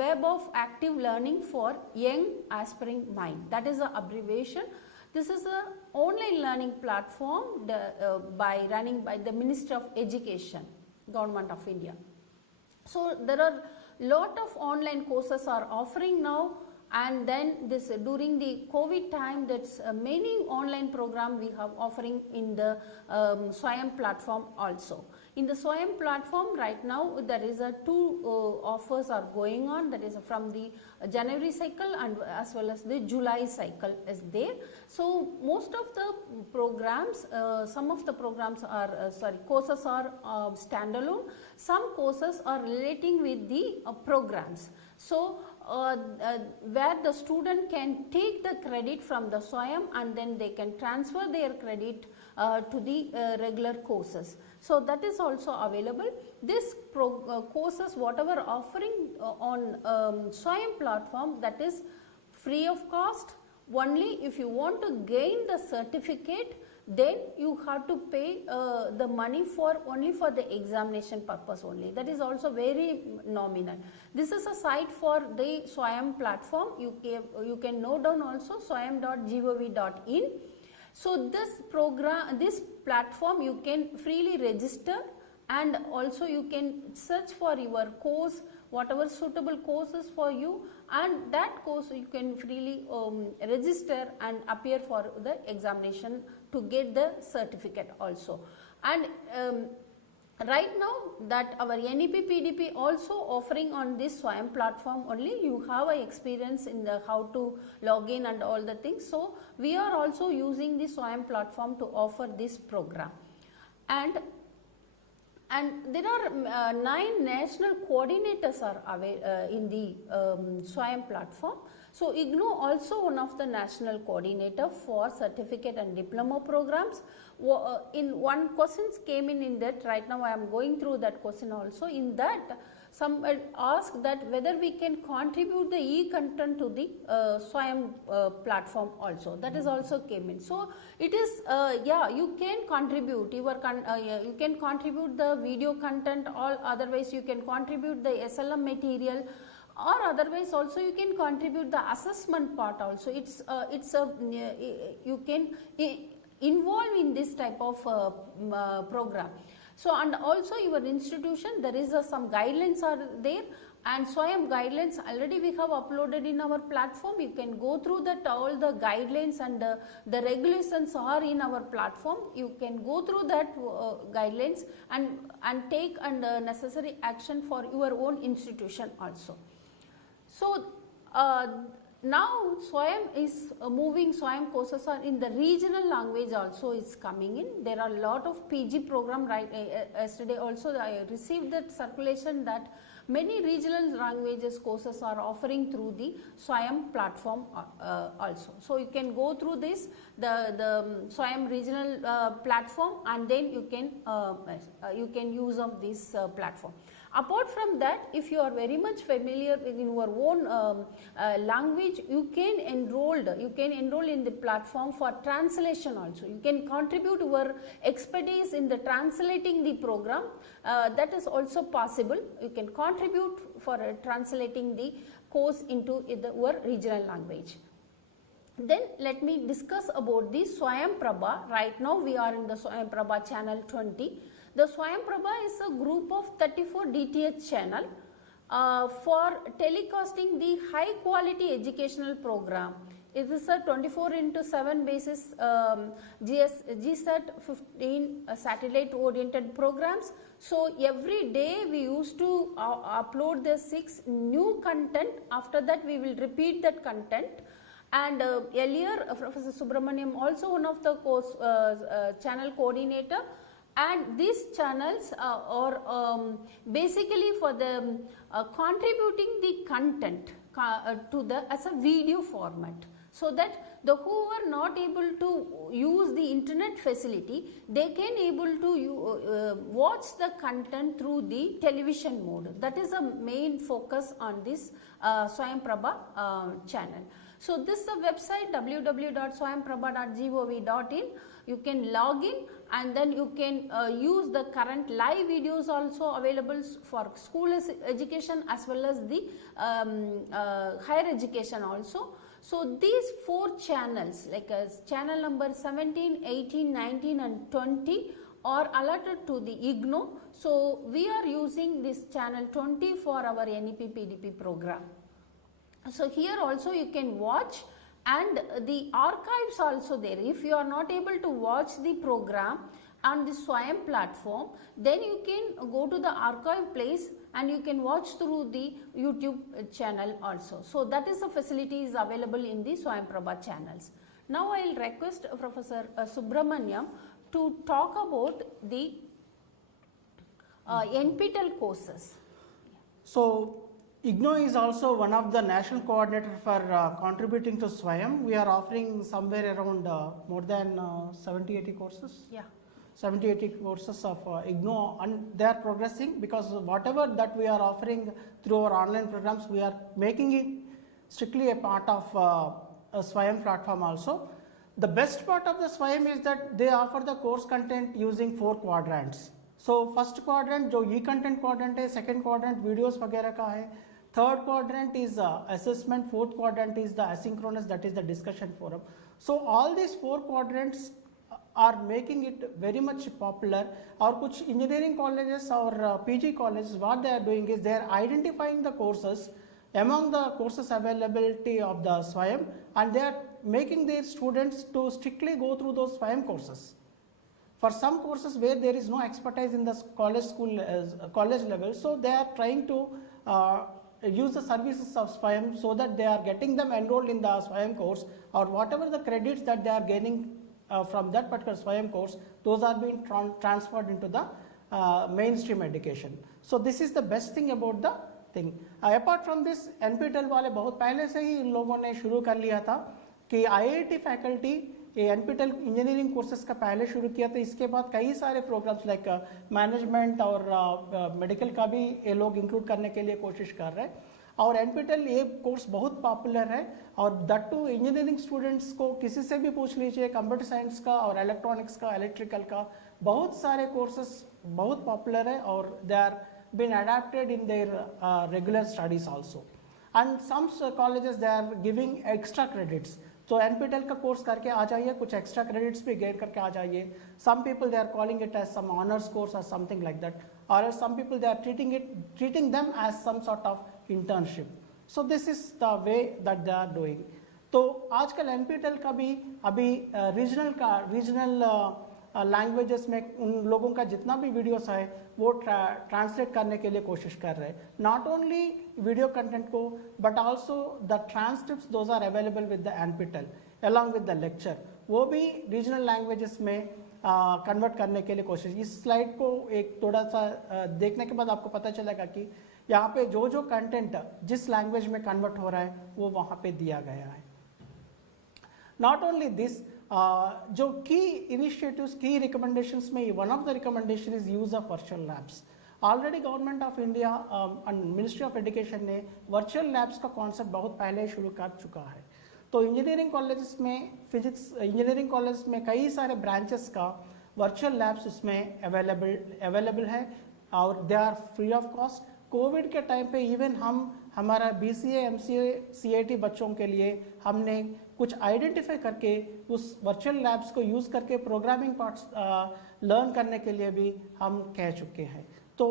web of active learning for young aspiring mind, that is the abbreviation. This is a online learning platform running by the Ministry of Education, Government of India. So there are lot of online courses are offering now, and then this during the COVID time, that's many online program we have offering in the SWAYAM platform also. In the SWAYAM platform right now there is a 2 offers are going on, that is from the January cycle and as well as the July cycle is there. So most of the programs, some of the programs are courses are standalone, some courses are relating with the programs. So where the student can take the credit from the SWAYAM and then they can transfer their credit to the regular courses. So that is also available. This courses whatever offering on SWAYAM platform, that is free of cost. Only if you want to gain the certificate, then you have to pay the money for only for the examination purpose only. That is also very nominal. This is a site for the SWAYAM platform. You can note down also swayam.gov.in. So this platform you can freely register, and also you can search for your course, whatever suitable courses for you, and that course you can freely register and appear for the examination to get the certificate also. And right now that our NEP-PDP also offering on this SWAYAM platform only, you have a experience in the how to log in and all the things. So we are also using the SWAYAM platform to offer this program. And there are 9 national coordinators are in the SWAYAM platform. So IGNOU also one of the national coordinator for certificate and diploma programs. In one questions came in that, right now I am going through that question also. In that some asked that whether we can contribute the e-content to the SWAYAM platform also. That is also came in. So it is yeah, you can contribute you can contribute the video content, or otherwise you can contribute the SLM material, or otherwise also you can contribute the assessment part also. You can involve in this type of program. So, and also your institution, there is some guidelines are there, and SWAYAM guidelines already we have uploaded in our platform. You can go through that, all the guidelines and the regulations are in our platform. You can go through that guidelines and take necessary action for your own institution also. So, now SWAYAM is moving, SWAYAM courses are in the regional language also is coming in. There are a lot of PG program, right? Yesterday also I received that circulation that many regional languages courses are offering through the SWAYAM platform also. So, you can go through this, the SWAYAM regional platform, and then you can use of this platform. Apart from that, if you are very much familiar in your own language, you can enroll in the platform for translation also. You can contribute your expertise in the translating the program, that is also possible. You can contribute for translating the course into your regional language. Then let me discuss about the SWAYAM Prabha. Right now we are in the SWAYAM Prabha channel 20. The SWAYAM Prabha is a group of 34 DTH channel for telecasting the high quality educational program. It is a 24/7 basis GSAT 15 satellite oriented programs. So, every day we used to upload the 6 new content. After that we will repeat that content. And earlier Professor Subharamanyam also one of the course channel coordinator. And these channels are basically for the contributing the content to the as a video format, so that the who are not able to use the internet facility, they can able to watch the content through the television mode. That is a main focus on this SWAYAM Prabha channel. So, this is the website www.swayamprabha.gov.in. You can log in and then you can use the current live videos also available for school education as well as the higher education also. So, these 4 channels like channel number 17, 18, 19 and 20 are allotted to the IGNOU. So, we are using this channel 20 for our NEP-PDP program. So, here also you can watch, and the archives also there. If you are not able to watch the program on the SWAYAM platform, then you can go to the archive place and you can watch through the YouTube channel also. So, that is the facility is available in the SWAYAM Prabha channels. Now, I will request Professor Subharamanyam to talk about the NPTEL courses. So, IGNOU is also one of the national coordinator for contributing to SWAYAM. We are offering somewhere around more than 70-80 courses. Yeah. 70-80 courses of IGNOU, and they are progressing because whatever that we are offering through our online programs, we are making it strictly a part of a SWAYAM platform also. The best part of the SWAYAM is that they offer the course content using 4 quadrants. So, first quadrant जो e-content quadrant है, second quadrant videos वगैरह का है, third quadrant is assessment, fourth quadrant is the asynchronous, that is the discussion forum. So, all these 4 quadrants are making it very much popular. और कुछ engineering colleges or PG colleges, what they are doing is they are identifying the courses among the courses availability of the SWAYAM, and they are making their students to strictly go through those SWAYAM courses. For some courses where there is no expertise in the college level, so they are trying to use the services of SWAYAM so that they are getting them enrolled in the SWAYAM course, or whatever the credits that they are gaining from that particular SWAYAM course, those are being transferred into the mainstream education. So, this is the best thing about the thing. Apart from this, NPTEL वाले बहुत पहले से ही इन लोगों ने शुरू कर लिया था कि IIT फैकल्टी ये NPTEL इंजीनियरिंग कोर्सेज का पहले शुरू किया था. इसके बाद कई सारे प्रोग्राम्स लाइक मैनेजमेंट और मेडिकल का भी ये लोग इंक्लूड करने के लिए कोशिश कर रहे हैं. और NPTEL ये कोर्स बहुत पॉपुलर है, और दैट टू इंजीनियरिंग स्टूडेंट्स को किसी से भी पूछ लीजिए, कंप्यूटर साइंस का और इलेक्ट्रॉनिक्स का, इलेक्ट्रिकल का, बहुत सारे कोर्सेस बहुत पॉपुलर है और they are been adapted in their regular studies also. And some colleges they are giving extra credits. तो NPTEL का कोर्स करके आ जाइए, कुछ एक्स्ट्रा क्रेडिट्स भी गेन करके आ जाइए. Some people they are calling it as some honours course और समथिंग लाइक दैट, और some people they are treating them as some sort of internship. So this is the way that they are doing. तो आजकल NPTEL का भी अभी regional languages में उन लोगों का जितना भी वीडियोस है वो ट्रांसलेट करने के लिए कोशिश कर रहे हैं. नॉट ओनली वीडियो कंटेंट को but also the transcripts those are available with the NPTEL along with the lecture, वो भी रीजनल लैंग्वेजेस में कन्वर्ट करने के लिए कोशिश. इस स्लाइड को एक थोड़ा सा देखने के बाद आपको पता चलेगा कि यहाँ पे जो कंटेंट जिस लैंग्वेज में कन्वर्ट हो रहा है वो वहाँ पे दिया गया है. नॉट ओनली दिस, जो की इनिशिएटिव्स, की रिकमेंडेशंस में one of the recommendation is use of virtual labs. Already government of India and ministry of education ने वर्चुअल लैब्स का कॉन्सेप्ट बहुत पहले शुरू कर चुका है. तो इंजीनियरिंग कॉलेजेस में, फिजिक्स इंजीनियरिंग कॉलेज में कई सारे ब्रांचेस का वर्चुअल लैब्स इसमें अवेलेबल है और they are free of cost. Covid के टाइम पे इवन हमारा BCA, MCA, CIT बच्चों के लिए हमने कुछ आइडेंटिफाई करके उस वर्चुअल लैब्स को यूज़ करके प्रोग्रामिंग पार्ट्स लर्न करने के लिए भी हम कह चुके हैं. तो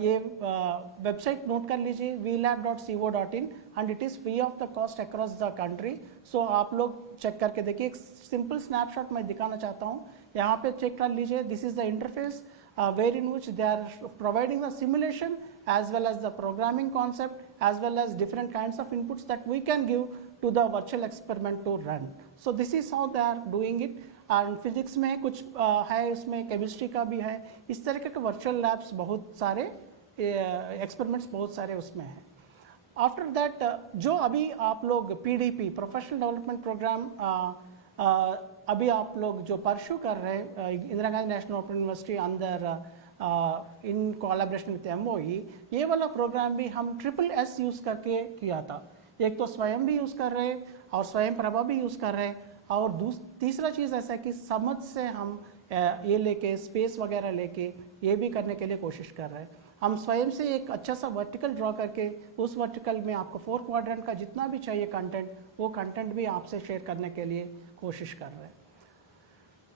ये वेबसाइट नोट कर लीजिए vlab.co.in and it is free of the cost across the country. So आप लोग चेक करके देखिए. एक सिंपल स्नैपशॉट मैं दिखाना चाहता हूँ, यहाँ पे चेक कर लीजिए. This is the interface wherein which they are providing the simulation as well as the programming concept as well as different kinds of inputs that we can give to the virtual experiment to run. So this is how they are doing it. and physics में कुछ है, उसमें chemistry का भी है. इस तरह के virtual labs बहुत सारे experiments बहुत सारे उसमें हैं. आफ्टर दैट जो अभी आप लोग PDP प्रोफेशनल डेवलपमेंट प्रोग्राम अभी आप लोग जो परस्यू कर रहे हैं Indira Gandhi national open university अंदर इन कोलैबोरेशन विद MOE, ये वाला प्रोग्राम भी हम SSS यूज़ करके किया था. एक तो स्वयं भी यूज़ कर रहे हैं और स्वयं प्रभा भी यूज़ कर रहे हैं, और तीसरा चीज़ ऐसा है कि समझ से हम ये लेके स्पेस वगैरह लेके ये भी करने के लिए कोशिश कर रहे हैं. हम स्वयं से एक अच्छा सा वर्टिकल ड्रॉ करके उस वर्टिकल में आपको 4 क्वाड्रेंट का जितना भी चाहिए कंटेंट, वो कंटेंट भी आपसे शेयर करने के लिए कोशिश कर रहे हैं.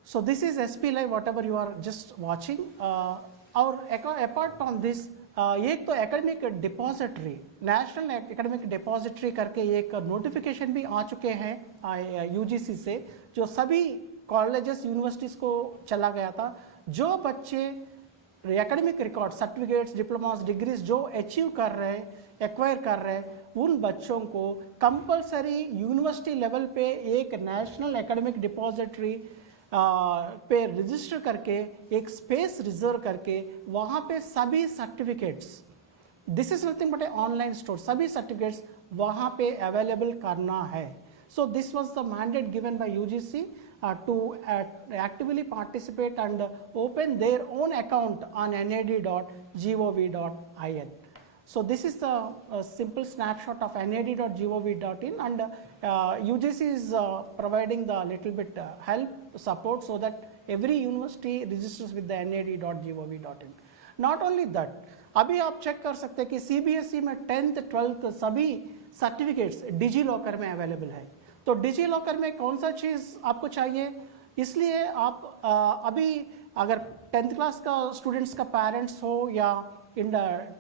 So this is SP Live whatever you are just watching. और अपार्ट फ्रॉम दिस, एक तो academic depository, national academic depository करके एक नोटिफिकेशन भी आ चुके हैं UGC से, जो सभी कॉलेजेस यूनिवर्सिटीज़ को चला गया था. जो बच्चे academic record, certificates, diplomas, degrees जो अचीव कर रहे हैं, एक्वायर कर रहे हैं, उन बच्चों को कंपलसरी यूनिवर्सिटी लेवल पे एक नेशनल एकेडमिक डिपॉजिटरी पे रजिस्टर करके एक स्पेस रिजर्व करके वहाँ पे सभी certificates, this is nothing but A online store, सभी सर्टिफिकेट्स वहाँ पे अवेलेबल करना है. So this was the mandate given by UGC to actively participate and open their own account on nad.gov.in. So this is the simple snapshot of nad.gov.in, and UGC is providing the little bit help, support, so that every university registers with the nad.gov.in. Not only that, अभी आप check कर सकते हैं कि CBSE में 10th 12th सभी certificates digi locker में available है. तो डिजी लॉकर में कौन सा चीज़ आपको चाहिए, इसलिए आप अभी अगर 10th क्लास का स्टूडेंट्स का पेरेंट्स हो या इन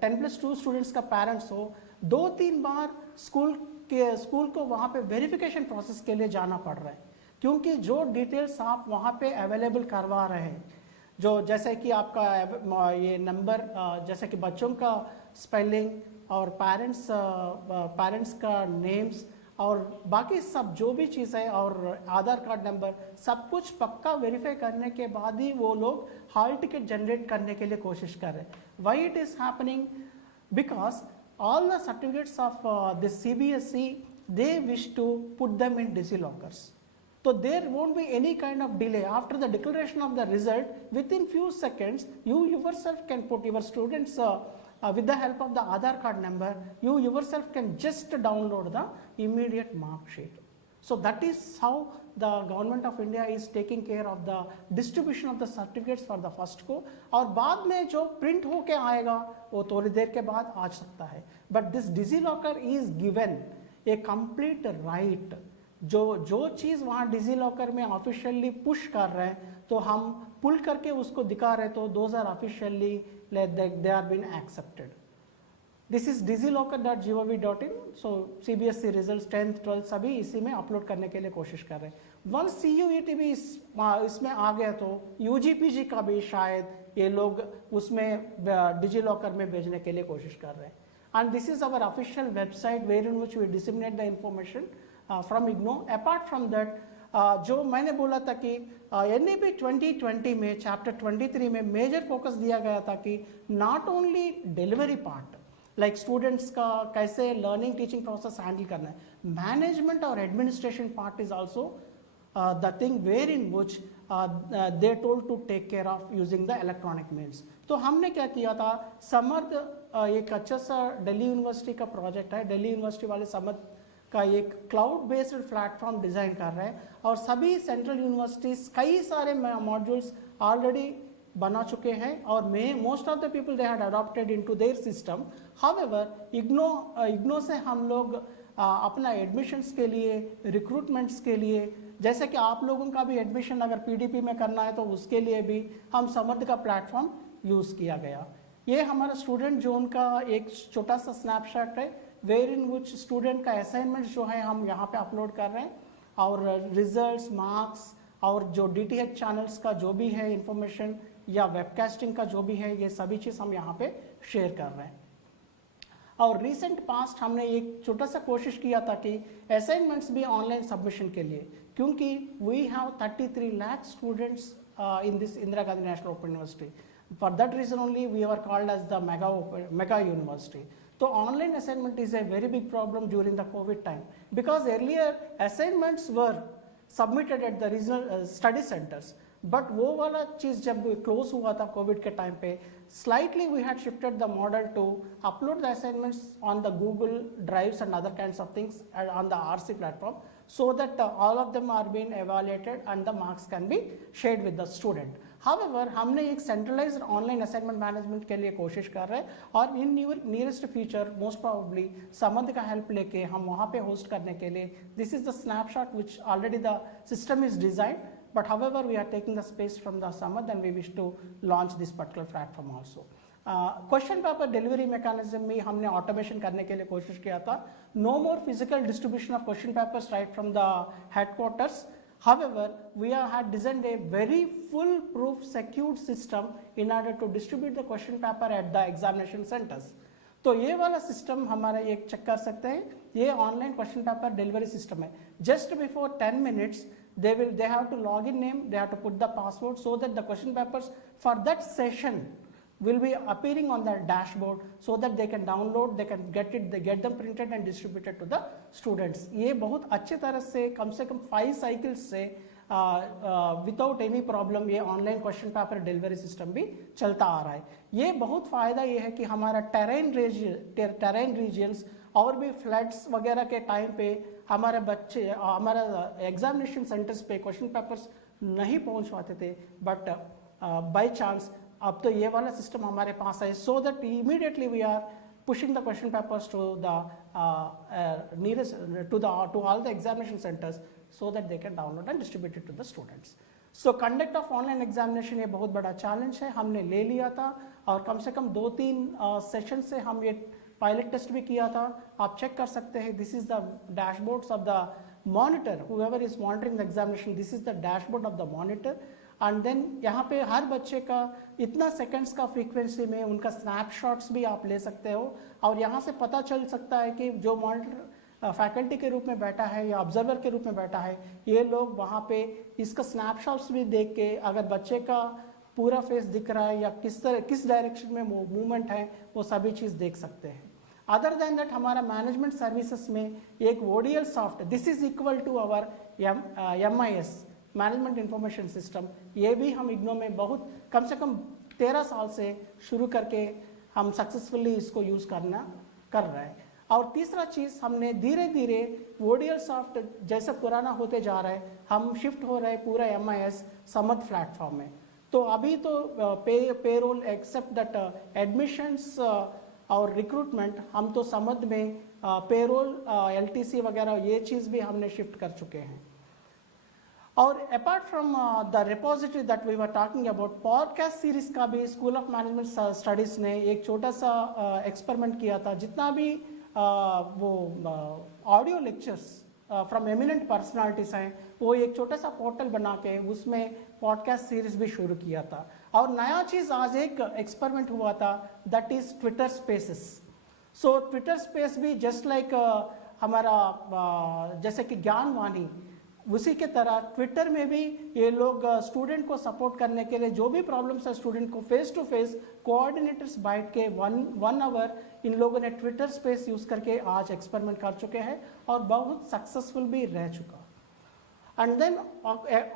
10+2 स्टूडेंट्स का पेरेंट्स हो, 2-3 बार स्कूल को वहाँ पे वेरिफिकेशन प्रोसेस के लिए जाना पड़ रहा है, क्योंकि जो डिटेल्स आप वहाँ पे अवेलेबल करवा रहे हैं, जो जैसे कि आपका ये नंबर, जैसे कि बच्चों का स्पेलिंग और पेरेंट्स का नेम्स और बाकी सब जो भी चीज़ है और आधार कार्ड नंबर, सब कुछ पक्का वेरीफाई करने के बाद ही वो लोग हॉल टिकट जनरेट करने के लिए कोशिश कर रहे हैं. Why it is happening? Because all the certificates of this CBSE they wish to put them in DigiLockers. So there won't be any kind of delay. After the declaration of the result, within few seconds, you yourself can put your students with the help of the Aadhaar card number, you yourself can just download the immediate mark sheet. So that is how the government of India is taking care of the distribution of the certificates for the first को, और बाद में जो print होके आएगा वो थोड़ी देर के बाद आ सकता है. But this DigiLocker is given a complete right जो चीज़ वहाँ डिजी लॉकर में ऑफिशियली पुश कर रहे हैं तो हम पुल करके उसको दिखा रहे तो those are officially they are been accepted. This is digilocker.gov.in. So CBSE result 10th 12th सभी इसी में अपलोड करने के लिए कोशिश कर रहे हैं. वंस CUET भी इसमें आ गया तो UGPG का भी शायद ये लोग उसमें डिजिलॉकर में भेजने के लिए कोशिश कर रहे हैं. And this is our official website where in which we disseminate the information from IGNOU. Apart from that जो मैंने बोला था कि NEP 2020 में चैप्टर 23 में मेजर फोकस दिया गया था कि not only delivery part like students का कैसे लर्निंग टीचिंग प्रोसेस हैंडल करना है, मैनेजमेंट और administration part is also the thing where in which they told to take care of using the electronic means. तो हमने क्या किया था, समर्थ एक अच्छा सा दिल्ली यूनिवर्सिटी का प्रोजेक्ट है. दिल्ली यूनिवर्सिटी वाले समर्थ का एक क्लाउड बेस्ड प्लेटफॉर्म डिज़ाइन कर रहे हैं और सभी सेंट्रल यूनिवर्सिटीज़ कई सारे मॉड्यूल्स ऑलरेडी बना चुके हैं और most of the people they had adopted into their system. However IGNOU से हम लोग अपना एडमिशन्स के लिए, रिक्रूटमेंट्स के लिए, जैसे कि आप लोगों का भी एडमिशन अगर PDP में करना है तो उसके लिए भी हम समर्थ का प्लेटफॉर्म यूज़ किया गया. ये हमारा स्टूडेंट जोन का एक छोटा सा स्नैपशॉट है वेयर इन विच स्टूडेंट का असाइनमेंट जो है हम यहाँ पे अपलोड कर रहे हैं और रिजल्ट्स, मार्क्स और जो DTH चैनल्स का जो भी है इंफॉर्मेशन या वेबकास्टिंग का जो भी है ये सभी चीज़ हम यहाँ पे शेयर कर रहे हैं. और रिसेंट पास्ट हमने एक छोटा सा कोशिश किया था कि असाइनमेंट्स भी ऑनलाइन सबमिशन के लिए, क्योंकि we have 33 lakh students in this Indira Gandhi national open university. For that reason only we are called as the mega university. So online assignment is a very big problem during the COVID time because earlier assignments were submitted at the regional study centers, but वो वाला चीज़ जब close हुआ था Covid के time पे slightly we had shifted the model to upload the assignments on the Google Drives and other kinds of things on the RC platform so that all of them are being evaluated and the marks can be shared with the student. However, हमने एक centralised online assignment management के लिए कोशिश कर रहे हैं और इन nearest future most probably समर्थ का हेल्प लेके हम वहाँ पे होस्ट करने के लिए this is the snapshot which already the system is design, but however we are taking the space from the Samarth and we wish to launch this particular platform also. Question paper delivery mechanism में हमने automation करने के लिए कोशिश किया था. No more physical distribution of question papers right from the headquarters. However, we had designed a very foolproof secured system in order to distribute the question paper at the examination centers. तो ये वाला system हमारा एक check कर सकते हैं. ये online question paper delivery system है. Just before 10 minutes they have to log in name, they have to put the password so that the question papers for that session will be appearing on the dashboard so that they can download, they can get them printed and distributed to the students. ये बहुत अच्छे तरह से कम 5 cycles से without any problem ये online question paper delivery system भी चलता आ रहा है. ये बहुत फ़ायदा ये है कि हमारा टेरेन रीजन्स और भी फ्लड्स वगैरह के टाइम पे हमारे बच्चे हमारा एग्जामिनेशन सेंटर्स पे क्वेश्चन पेपर्स नहीं पहुंच पाते थे, बट बाय चांस अब तो ये वाला सिस्टम हमारे पास है so that immediately we are pushing the question papers to the nearest to all the examination centers so that they can download and distribute it to the students. So conduct of online examination ये बहुत बड़ा challenge है, हमने ले लिया था और कम से कम 2-3 सेशन से हम ये पायलट टेस्ट भी किया था. आप चेक कर सकते हैं. This is the dashboards of the monitor, whoever is monitoring the examination, this is the dashboard of the monitor. And then यहाँ पे हर बच्चे का इतना सेकंड्स का फ्रीक्वेंसी में उनका स्नैपशॉट्स भी आप ले सकते हो और यहाँ से पता चल सकता है कि जो मॉनिटर फैकल्टी के रूप में बैठा है या ऑब्जर्वर के रूप में बैठा है, ये लोग वहाँ पे इसका स्नैपशॉट्स भी देख के अगर बच्चे का पूरा फेस दिख रहा है या किस डायरेक्शन में मूवमेंट है वो सभी चीज़ देख सकते हैं. अदर देन दैट हमारा मैनेजमेंट सर्विसेज में एक ODL soft, this is equal to our MIS management information system, ये भी हम IGNOU में बहुत कम से कम 13 साल से शुरू करके हम सक्सेसफुली इसको यूज़ कर रहे हैं. और तीसरा चीज़ हमने धीरे धीरे ODL सॉफ्ट जैसे पुराना होते जा रहा है हम शिफ्ट हो रहे हैं पूरा MIS समर्थ प्लेटफॉर्म में. तो अभी तो पेरोल एक्सेप्ट दैट एडमिशंस और रिक्रूटमेंट हम तो समझ में पेरोल LTC वगैरह ये चीज़ भी हमने शिफ्ट कर चुके हैं। और apart from the repository that we were talking about, podcast series का भी स्कूल ऑफ मैनेजमेंट स्टडीज़ ने एक छोटा सा एक्सपेरिमेंट किया था। जितना भी वो audio lectures from eminent personalities हैं, वो एक छोटा सा पोर्टल बना के उसमें पॉडकास्ट सीरीज भी शुरू किया था। और नया चीज़ आज एक एक्सपेरिमेंट हुआ था, that is Twitter spaces. So Twitter space भी जस्ट लाइक हमारा जैसे कि ज्ञानवाणी, उसी के तरह ट्विटर में भी ये लोग स्टूडेंट को सपोर्ट करने के लिए जो भी प्रॉब्लम्स है स्टूडेंट को फेस टू फेस कोऑर्डिनेटर्स बैठ के वन आवर इन लोगों ने ट्विटर स्पेस यूज़ करके आज एक्सपेरिमेंट कर चुके हैं और बहुत सक्सेसफुल भी रह चुका। एंड देन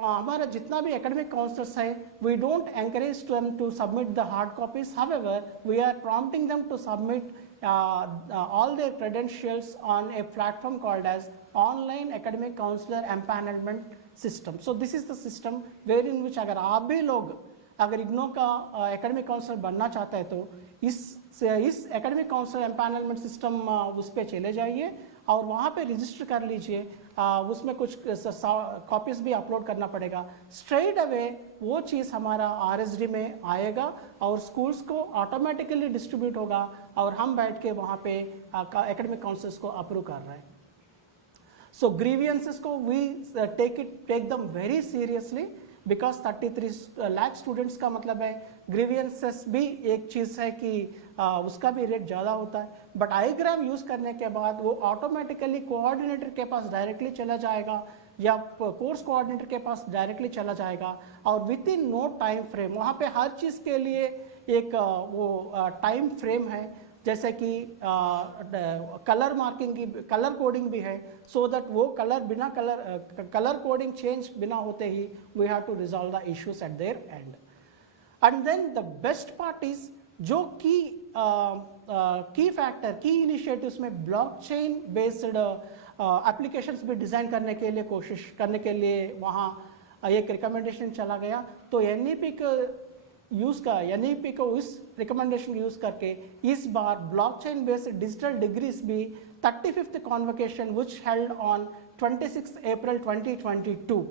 हमारा जितना भी एकेडमिक काउंसलर्स है, we don't encourage them to submit the hard copies, however we are prompting them to submit all their credentials on a platform called as online academic counselor empanelment system. So this is the system wherein which अगर आप भी लोग अगर इग्नो का academic counsellor बनना चाहते हैं तो इस एकेडमिक काउंसलर एम्पैनलमेंट सिस्टम उस पर चले जाइए और वहाँ पे रजिस्टर कर लीजिए। उसमें कुछ कॉपीज भी अपलोड करना पड़ेगा। स्ट्रेट अवे वो चीज़ हमारा RSD में आएगा और स्कूल्स को ऑटोमेटिकली डिस्ट्रीब्यूट होगा और हम बैठ के वहाँ पे एकेडमिक काउंसलर्स को अप्रूव कर रहे हैं। सो ग्रीवियंसेस को we take them very seriously, because 33 lakh students का मतलब है ग्रीवियंसेस भी एक चीज़ है कि उसका भी रेट ज़्यादा होता है। बट आईग्राम यूज़ करने के बाद वो ऑटोमेटिकली कोऑर्डिनेटर के पास डायरेक्टली चला जाएगा या कोर्स कोऑर्डिनेटर के पास डायरेक्टली चला जाएगा और within no time frame वहाँ पे हर चीज़ के लिए एक वो टाइम फ्रेम है, जैसे कि कलर मार्किंग की कलर कोडिंग भी है, सो दैट वो कलर बिना कलर कोडिंग चेंज बिना होते ही we have to resolve the issues at their end. And then the best part is जो की फैक्टर की इनिशिएटिव्स में ब्लॉकचेन बेस्ड एप्लीकेशंस भी डिज़ाइन करने के लिए कोशिश करने के लिए वहाँ एक रिकमेंडेशन चला गया। तो NEP को इस रिकमेंडेशन यूज़ करके इस बार ब्लॉकचेन बेस्ड डिजिटल डिग्रीज भी 35th convocation which held on 26 अप्रैल 2022,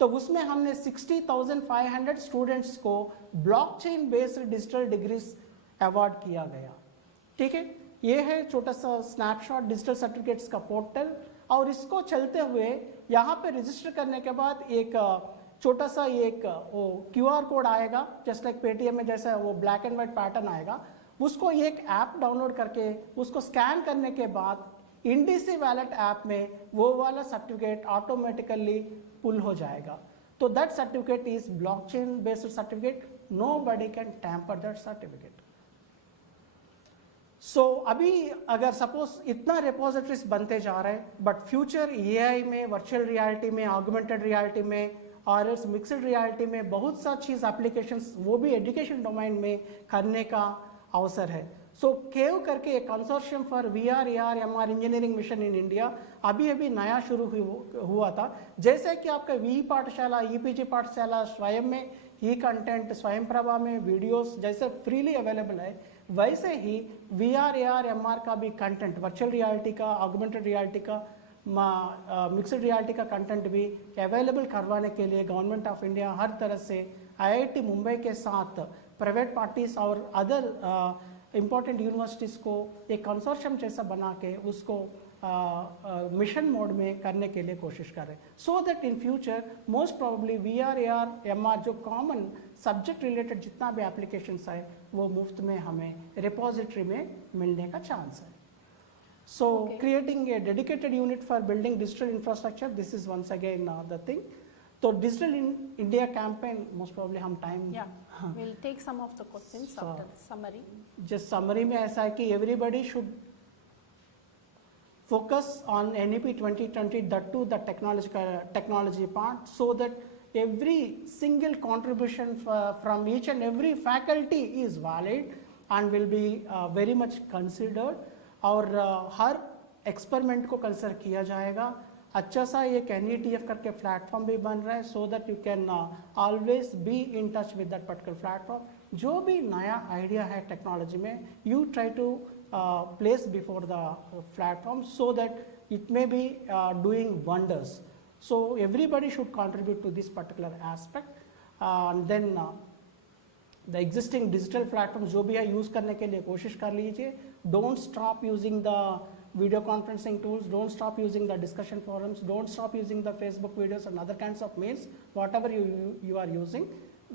तो उसमें हमने 60,500 स्टूडेंट्स को blockchain based digital degrees award किया गया। ठीक है, ये है छोटा सा स्नैपशॉट डिजिटल सर्टिफिकेट्स का पोर्टल। और इसको चलते हुए यहाँ पे रजिस्टर करने के बाद एक छोटा सा एक वो QR कोड आएगा, जस्ट लाइक पेटीएम में जैसा वो ब्लैक एंड वाइट पैटर्न आएगा, उसको एक ऐप डाउनलोड करके उसको स्कैन करने के बाद इंडीसी वैलेट ऐप में वो वाला सर्टिफिकेट ऑटोमेटिकली पुल हो जाएगा। तो that certificate is blockchain based certificate, nobody can tamper that certificate. So अभी अगर सपोज इतना रिपोजिटरीज बनते जा रहे हैं, बट फ्यूचर AI में, वर्चुअल रियलिटी में, ऑगमेंटेड रियलिटी में और एल्स मिक्सड रियलिटी में बहुत सा चीज़ एप्लीकेशंस वो भी एजुकेशन डोमेन में करने का अवसर है। सो केव करके एक consortium for VR AR MR engineering mission in India अभी नया शुरू हुआ था। जैसे कि आपका वी पाठशाला, EPG पाठशाला स्वयं में ही कंटेंट, स्वयं प्रभा में वीडियोस जैसे फ्रीली अवेलेबल है, वैसे ही VR AR MR का भी कंटेंट, वर्चुअल रियलिटी का, ऑगमेंटेड रियलिटी का, मिक्सड रियलिटी का कंटेंट भी अवेलेबल करवाने के लिए गवर्नमेंट ऑफ इंडिया हर तरह से IIT मुंबई के साथ प्राइवेट पार्टीज और अदर इम्पोर्टेंट यूनिवर्सिटीज़ को एक कंसोर्शियम जैसा बना के उसको मिशन मोड में करने के लिए कोशिश करें, so that in future most probably VR AR MR जो कॉमन सब्जेक्ट रिलेटेड जितना भी एप्लीकेशंस है वो मुफ्त में हमें रिपोजिटरी में मिलने का चांस है। So creating a dedicated unit for building digital infrastructure, this is once again the thing. So digital India campaign, most probably हम time. Yeah, we'll take some of the questions after the summary. Just summary में ऐसा है कि everybody should focus on NEP 2020, that too the technology part, so that every single contribution from each and every faculty is valid and will be very much considered. और हर experiment को consider किया जाएगा। अच्छा सा एक NETF करके platform भी बन रहा है, so that you can always be in touch with that particular platform. जो भी नया आइडिया है टेक्नोलॉजी में, you try to place before the platform so that it may be doing wonders. So everybody should contribute to this particular aspect, and then the existing digital platforms जो भी है use करने के लिए कोशिश कर लीजिए. Don't stop using the video conferencing tools, don't stop using the discussion forums, don't stop using the Facebook videos and other kinds of means, whatever you are using.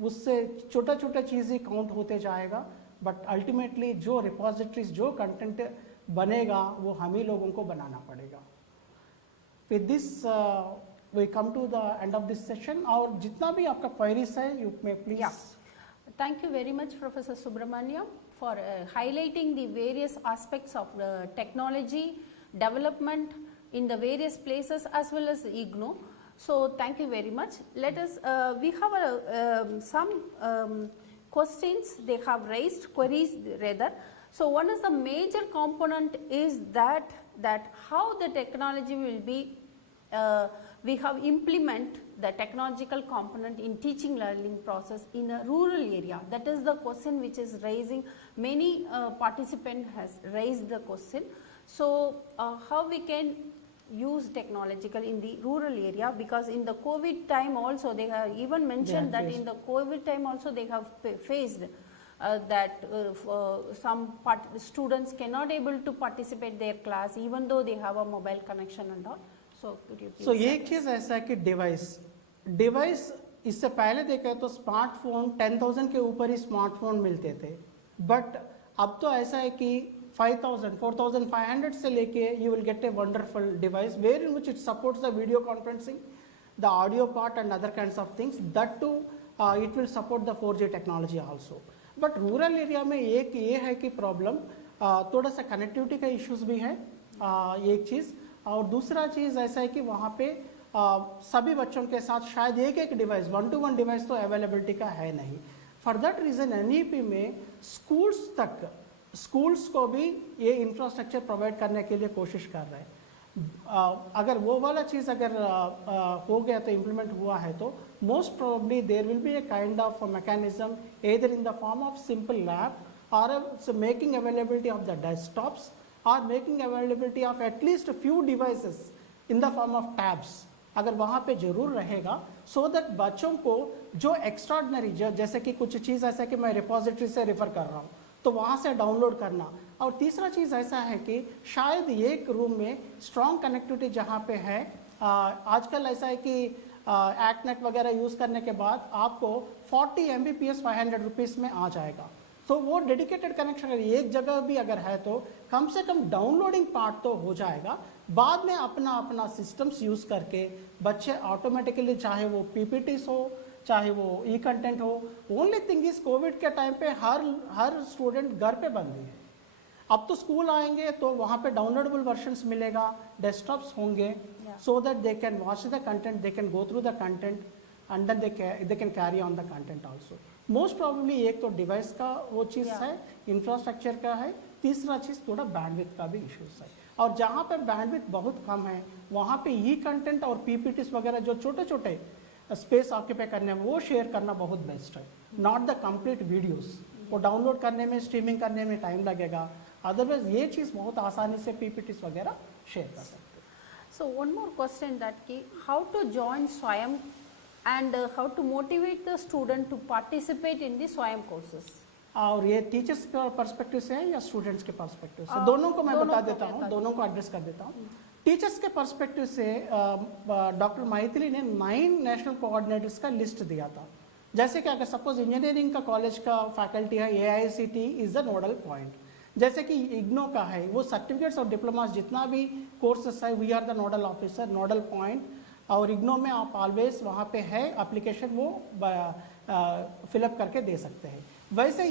उससे छोटा छोटा चीज़ ही काउंट होते जाएगा, बट अल्टीमेटली जो repositories जो content बनेगा वो हम ही लोगों को बनाना पड़ेगा. With this we come to the end of this session. और जितना भी आपका क्वेरीज है you may please. Thank you very much, Professor Subharamanyam, for highlighting the various aspects of the technology development in the various places as well as IGNOU. So thank you very much. Let us, we have some questions they have raised, queries rather. So one is the major component is that how the technology will be, we have implement the technological component in teaching learning process in a rural area. That is the question which is raising, many participant has raised the question. So how we can use technological in the rural area, because in the COVID time also they have even mentioned that in the COVID time also they have faced that some students cannot able to participate their class even though they have a mobile connection and all. So could you please? So एक चीज़ ऐसा है कि device इससे पहले देखे तो smartphone 10,000 के ऊपर ही स्मार्टफोन मिलते थे, बट अब तो ऐसा है कि 5,000, 4,500 से लेके you will get a wonderful device where in which it supports the video conferencing, the audio part and other kinds of things. That too it will support the 4G technology also. But rural area में एक ये है कि problem थोड़ा सा connectivity का issues भी है, एक चीज़. और दूसरा चीज़ ऐसा है कि वहाँ पे सभी बच्चों के साथ शायद एक डिवाइस 1-to-1 डिवाइस तो अवेलेबिलिटी का है नहीं. फॉर दैट रीज़न NEP में स्कूल्स को भी ये इंफ्रास्ट्रक्चर प्रोवाइड करने के लिए कोशिश कर रहे हैं. अगर वो वाला चीज़ अगर हो गया तो इम्प्लीमेंट हुआ है तो most probably there will be a kind of a mechanism either in the form of simple lab or making availability of the desktops or making availability of at least a few devices in the form of tabs. अगर वहाँ पे ज़रूर रहेगा so that बच्चों को जो extraordinary जैसे कि कुछ चीज़ ऐसा कि मैं रिपोजिटरी से रेफ़र कर रहा हूँ तो वहाँ से डाउनलोड करना. और तीसरा चीज़ ऐसा है कि शायद एक रूम में स्ट्रॉन्ग कनेक्टिविटी जहाँ पे है, आजकल ऐसा है कि एक्टनेट वगैरह यूज़ करने के बाद आपको 40 Mbps 500 रुपीज़ में आ जाएगा. तो वो डेडिकेटेड कनेक्शन अगर एक जगह भी अगर है तो कम से कम डाउनलोडिंग पार्ट तो हो जाएगा. बाद में अपना सिस्टम्स यूज़ करके बच्चे ऑटोमेटिकली, चाहे वो PPTs हो चाहे वो कंटेंट हो. ओनली थिंग इज कोविड के टाइम पे हर स्टूडेंट घर पे बंद है. अब तो स्कूल आएंगे तो वहाँ पे डाउनलोडेबल वर्जन्स मिलेगा, डेस्कटॉप्स होंगे, so that they can watch the content, they can go through the content and then they can carry on the content also. Most probably एक तो डिवाइस का वो चीज़ है, इंफ्रास्ट्रक्चर का है, तीसरा चीज़ थोड़ा बैंडविड्थ का भी इश्यूज है. और जहाँ पे बैंडविड्थ बहुत कम है वहाँ पे कंटेंट और PPTs वगैरह जो छोटे छोटे स्पेस ऑक्यूपाई करने में वो शेयर करना बहुत बेस्ट है. नॉट द कंप्लीट वीडियोस, वो डाउनलोड करने में स्ट्रीमिंग करने में टाइम लगेगा. अदरवाइज ये चीज़ बहुत आसानी से PPTs वगैरह शेयर कर सकते हैं. So one more question that how to join SWAYAM and how to motivate the student to participate in the SWAYAM courses. और ये टीचर्स के पर्सपेक्टिव से है या स्टूडेंट्स के पर्सपेक्टिव से? दोनों को मैं बता देता हूँ, दोनों को एड्रेस कर देता हूँ. टीचर्स के पर्सपेक्टिव से डॉक्टर मैथिली ने 9 नेशनल कोऑर्डिनेटर्स का लिस्ट दिया था. जैसे कि अगर सपोज इंजीनियरिंग का कॉलेज का फैकल्टी है, AICT is the nodal point. जैसे कि IGNOU का है, वो सर्टिफिकेट्स और डिप्लोमास जितना भी कोर्सेस है, we are the nodal officer, nodal point. और IGNOU में आप ऑलवेज वहाँ पे है एप्लीकेशन, वो फिलअप करके दे सकते हैं. वैसे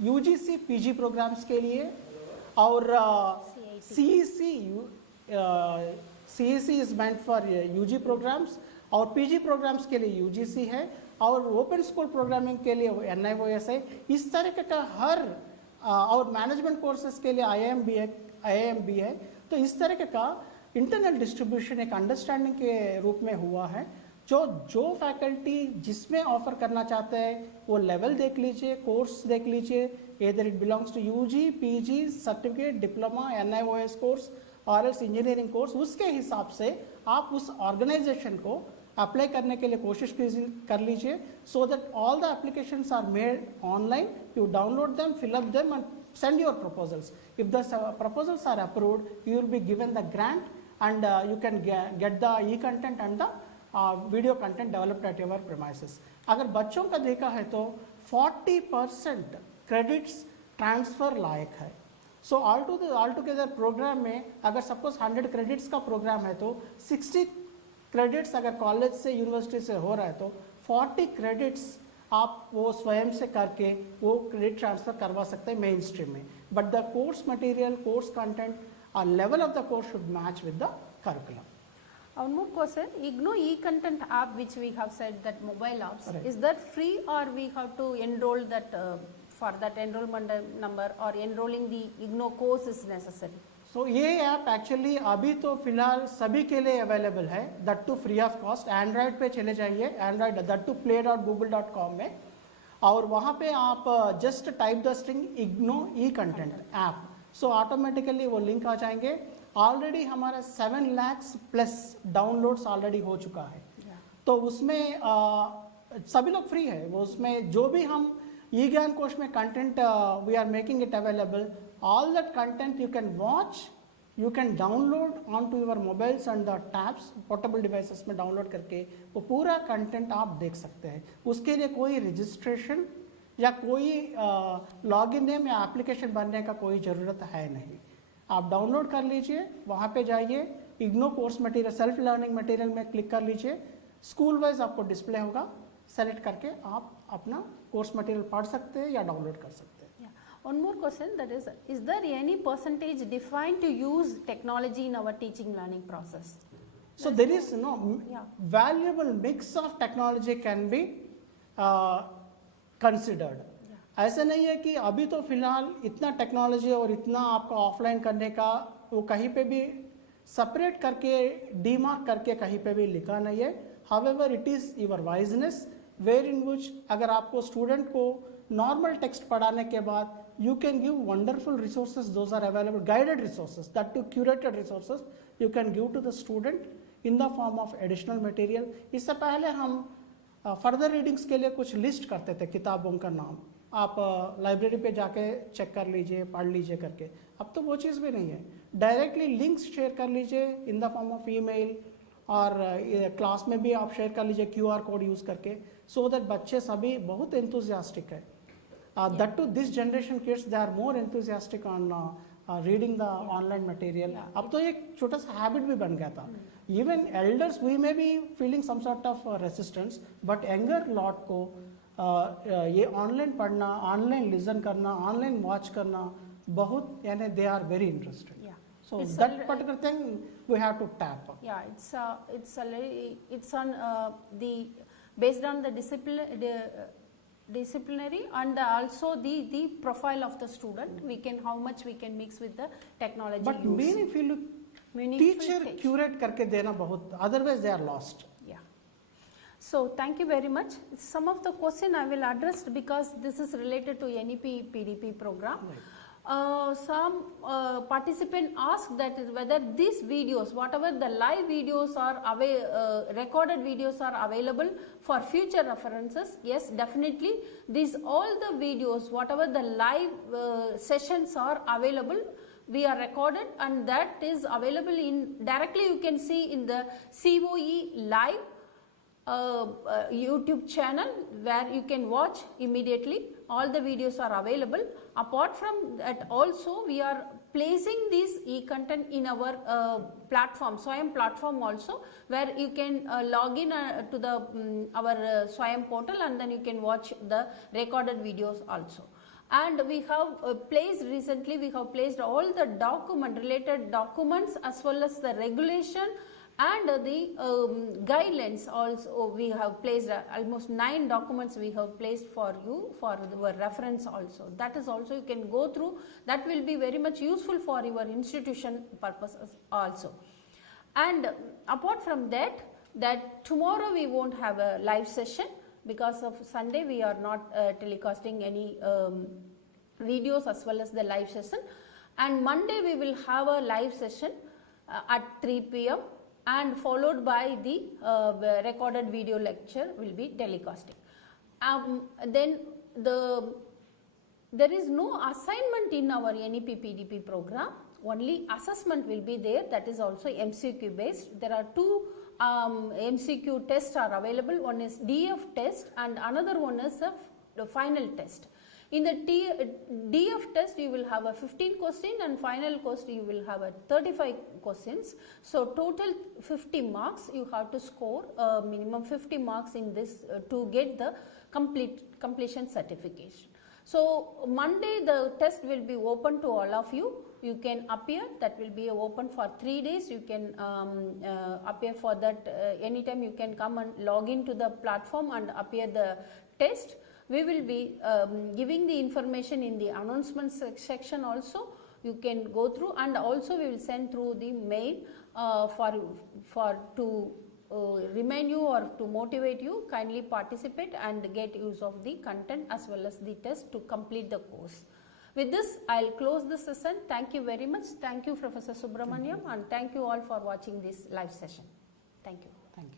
UGC PG प्रोग्राम्स के लिए और CEC is meant for UG programmes और PG प्रोग्राम्स के लिए UGC है और ओपन स्कूल प्रोग्रामिंग के लिए NIOS है. इस तरह का हर और मैनेजमेंट कोर्सेज के लिए IIMB है. तो इस तरह का इंटरनल डिस्ट्रीब्यूशन एक अंडरस्टैंडिंग के रूप में हुआ है. जो फैकल्टी जिसमें ऑफर करना चाहते हैं वो लेवल देख लीजिए, कोर्स देख लीजिए, either it belongs to UG, PG, certificate, diploma, NIOS course और एल्स इंजीनियरिंग कोर्स, उसके हिसाब से आप उस ऑर्गेनाइजेशन को अप्लाई करने के लिए कोशिश कर लीजिए, so that all the applications are made online, you download them, fill up them and send your proposals. If the proposals are approved, you will be given the grant and you can get the e-content and the video content developed at your premises. अगर बच्चों का देखा है तो 40% credits transfer लायक है. So all together programme में अगर suppose 100 credits का प्रोग्राम है तो 60 क्रेडिट्स अगर कॉलेज से यूनिवर्सिटी से हो रहा है तो 40 क्रेडिट्स आप वो स्वयं से करके वो क्रेडिट ट्रांसफ़र करवा सकते हैं मेन स्ट्रीम में. But the course material, course content और level of the course should match with the curriculum. One more question, IGNOU e-content app which we have said that mobile apps, Right. is that free or we have to enroll that for that enrollment number or enrolling the IGNOU course is necessary? सो ये app actually अभी तो फिलहाल सभी के लिए available है, that too free of cost. Android पे चले जाइए, एंड्रॉयड दैट टू play.google.com में, और वहाँ पे आप just type the string IGNOU e-content app, so automatically वो लिंक आ जाएंगे. ऑलरेडी हमारा 7 लाख प्लस डाउनलोड्स ऑलरेडी हो चुका है. तो उसमें सभी लोग फ्री है. वो उसमें जो भी हम e-ज्ञान कोश में content we are making it available, all that content you can watch, you can download onto your mobiles and the tabs, portable devices में डाउनलोड करके वो पूरा कंटेंट आप देख सकते हैं. उसके लिए कोई रजिस्ट्रेशन या कोई लॉगिन नेम या एप्लीकेशन बनने का कोई ज़रूरत है नहीं. आप डाउनलोड कर लीजिए, वहाँ पे जाइए, IGNOU course material, self learning material में क्लिक कर लीजिए, स्कूल वाइज आपको डिस्प्ले होगा, सेलेक्ट करके आप अपना कोर्स मटेरियल पढ़ सकते हैं या डाउनलोड कर सकते हैं. One more question, that is there any percentage defined to use technology in our teaching learning process? So there is no valuable mix of technology can be considered. ऐसा नहीं है कि अभी तो फिलहाल इतना टेक्नोलॉजी और इतना आपका ऑफलाइन करने का वो कहीं पे भी सेपरेट करके डीमार्क करके कहीं पे भी लिखा नहीं है. However it is your wiseness where in which अगर आपको स्टूडेंट को नॉर्मल टेक्स्ट पढ़ाने के बाद you can give wonderful resources, those are available, guided resources, that to curated resources you can give to the student in the form of additional material. इससे पहले हम further readings के लिए कुछ लिस्ट करते थे किताबों का नाम, आप लाइब्रेरी पे जाके चेक कर लीजिए, पढ़ लीजिए करके. अब तो वो चीज़ भी नहीं है, डायरेक्टली लिंक्स शेयर कर लीजिए in the form of email, और क्लास में भी आप शेयर कर लीजिए QR कोड यूज़ करके, सो दैट बच्चे सभी बहुत एंथुजियास्टिक है. That too, this generation kids, they are more enthusiastic on reading the online material. अब तो एक छोटा सा हैबिट भी बन गया था. Even elders, we may be feeling some sort of resistance, but younger lot को ये ऑनलाइन पढ़ना, ऑनलाइन लिसन करना, ऑनलाइन वॉच करना बहुत, यानी they are very interested. So it's that particular thing we have to tap. Yeah, it's on the based on the disciplinary and also the profile of the student, we can how much we can mix with the technology. But meaningful teacher curate करके देना बहुत, otherwise they are lost. Yeah. So thank you very much. Some of the question I will address because this is related to NEP-PDP program. Right. Some participant asked that whether these videos, whatever the live videos are recorded videos are available for future references. Yes, definitely. These all the videos, whatever the live sessions are available, we are recorded, and that is available in directly you can see in the COE live YouTube channel where you can watch immediately. All the videos are available. Apart from that also we are placing this e-content in our platform, Swayam platform also, where you can log in to the our Swayam portal, and then you can watch the recorded videos also. And we have placed recently, we have placed all the related documents as well as the regulation and the guidelines also. We have placed almost 9 documents we have placed for you for your reference also. That is also you can go through, that will be very much useful for your institution purposes also. And apart from that, that tomorrow we won't have a live session because of Sunday we are not telecasting any videos as well as the live session, and Monday we will have a live session at 3 p.m. and followed by the recorded video lecture will be telecasting. Then there is no assignment in our NEP-PDP program, only assessment will be there, that is also MCQ based. There are two MCQ tests are available, one is DF test and another one is the final test. In the DF test you will have a 15 question and final test you will have a 35 questions. So total 50 marks you have to score, minimum 50 marks in this to get the completion certification. So Monday the test will be open to all of you. You can appear, that will be open for 3 days. You can appear for that anytime. You can come and log into the platform and appear the test. We will be giving the information in the announcement section also. You can go through, and also we will send through the mail to remind you or to motivate you. Kindly participate and get use of the content as well as the test to complete the course. With this, I will close the session. Thank you very much. Thank you, Professor Subharamanyam, and thank you all for watching this live session. Thank you. Thank you.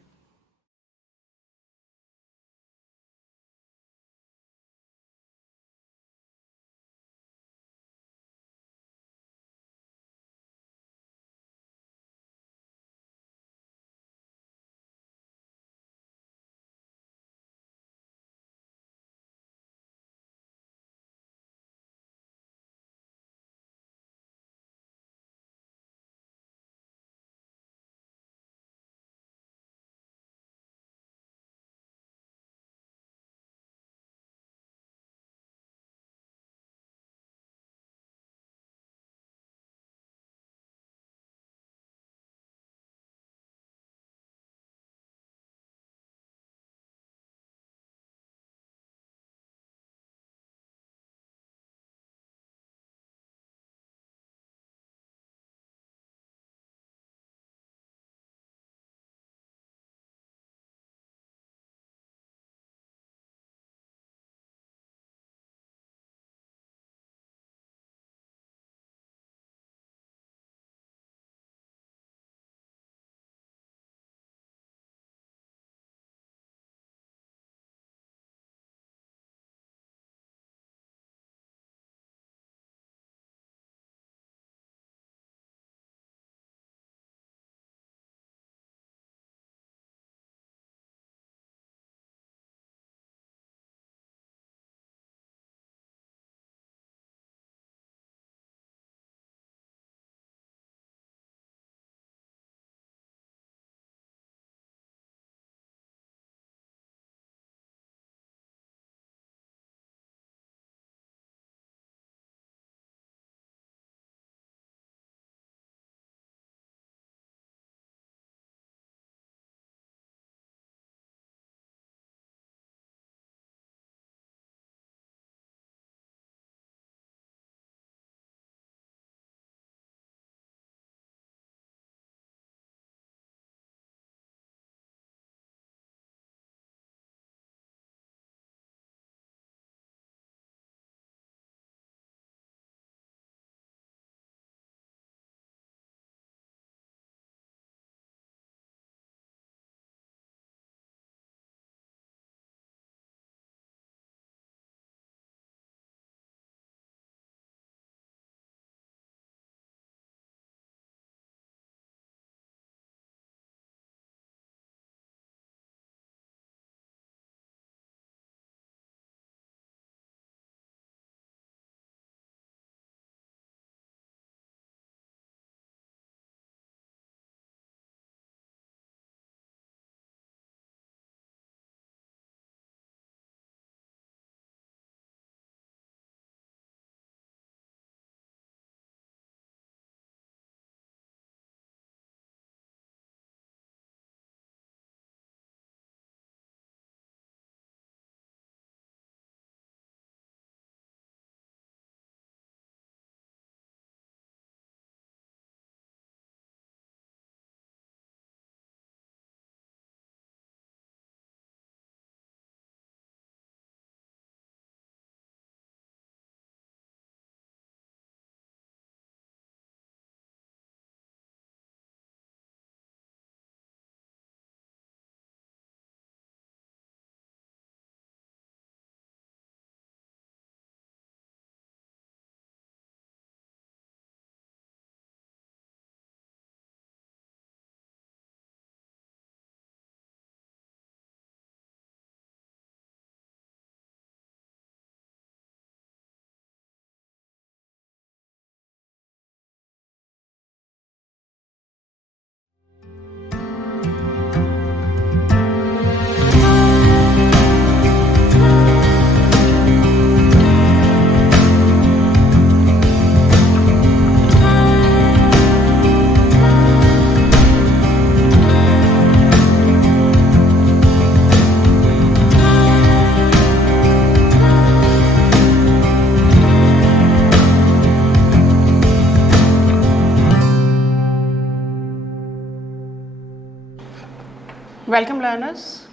Welcome learners.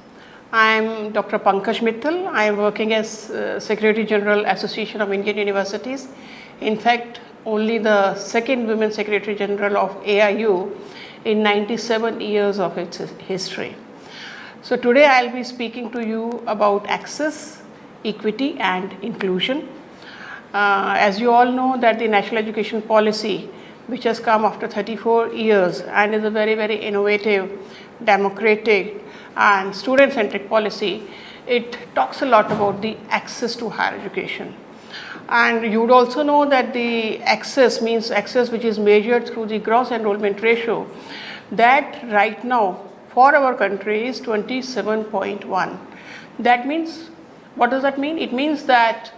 I am Dr. Pankaj Mittal. I am working as Secretary General Association of Indian Universities. In fact, only the second Women Secretary General of AIU in 97 years of its history. So today I will be speaking to you about access, equity and inclusion. As you all know that the National Education Policy, which has come after 34 years and is a very, very innovative, democratic and student-centric policy, it talks a lot about the access to higher education. And you would also know that the access means access which is measured through the gross enrollment ratio, that right now for our country is 27.1. That means, what does that mean? It means that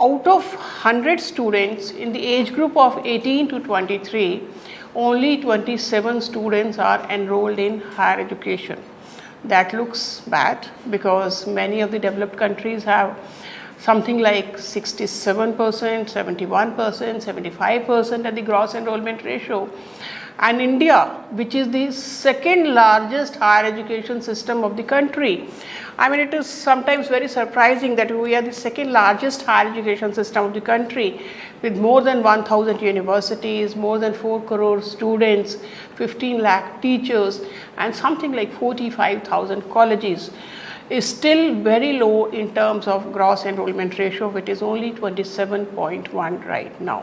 out of 100 students in the age group of 18 to 23, only 27 students are enrolled in higher education. That looks bad because many of the developed countries have something like 67%, 71%, 75% at the gross enrollment ratio. And India, which is the second largest higher education system of the country, I mean, it is sometimes very surprising that we are the second largest higher education system of the country with more than 1,000 universities, more than 4 crore students, 15 lakh teachers and something like 45,000 colleges, is still very low in terms of gross enrollment ratio, which is only 27.1 right now.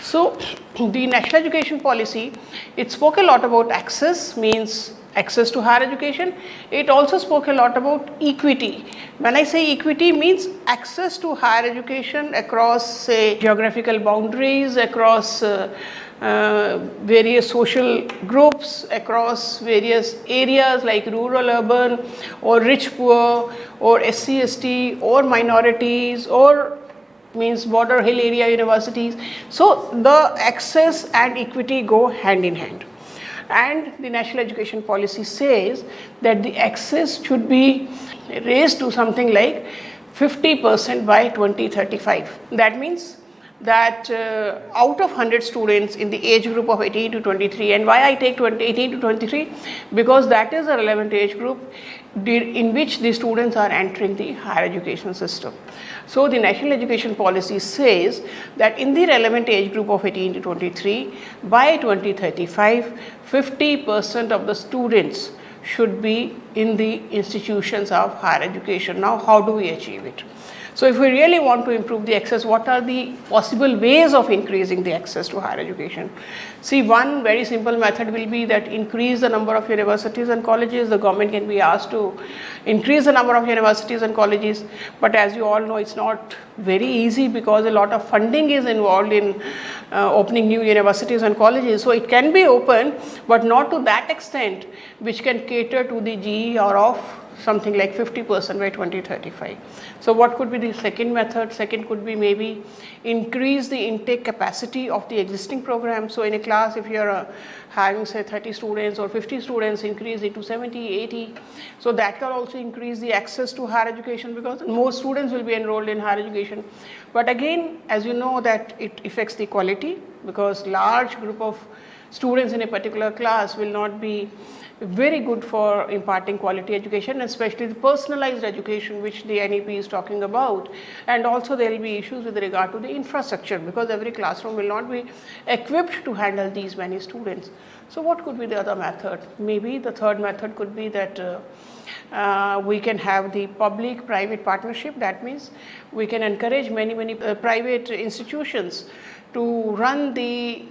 So the National Education Policy, it spoke a lot about access, means access to higher education. It also spoke a lot about equity. When I say equity, means access to higher education across, say, geographical boundaries, across various social groups, across various areas like rural, urban or rich, poor or SC, ST or minorities or means border hill area universities. So the access and equity go hand in hand. And the National Education Policy says that the access should be raised to something like 50% by 2035. That means that out of 100 students in the age group of 18 to 23, and why I take 18 to 23? Because that is a relevant age group in which the students are entering the higher education system. So the National Education Policy says that in the relevant age group of 18 to 23, by 2035, 50% of the students should be in the institutions of higher education. Now, how do we achieve it? So if we really want to improve the access, what are the possible ways of increasing the access to higher education? See, one very simple method will be that increase the number of universities and colleges. The government can be asked to increase the number of universities and colleges, but as you all know, it's not very easy because a lot of funding is involved in opening new universities and colleges. So it can be open, but not to that extent which can cater to the GER of something like 50% by 2035. So what could be the second method? Second could be maybe increase the intake capacity of the existing program. So in a class, if you are having say 30 students or 50 students, increase it to 70, 80. So that can also increase the access to higher education because more students will be enrolled in higher education. But again, as you know that it affects the quality because large group of students in a particular class will not be very good for imparting quality education, especially the personalized education which the NEP is talking about. And also there will be issues with regard to the infrastructure because every classroom will not be equipped to handle these many students. So what could be the other method? Maybe the third method could be that we can have the public-private partnership. That means we can encourage many private institutions to run the,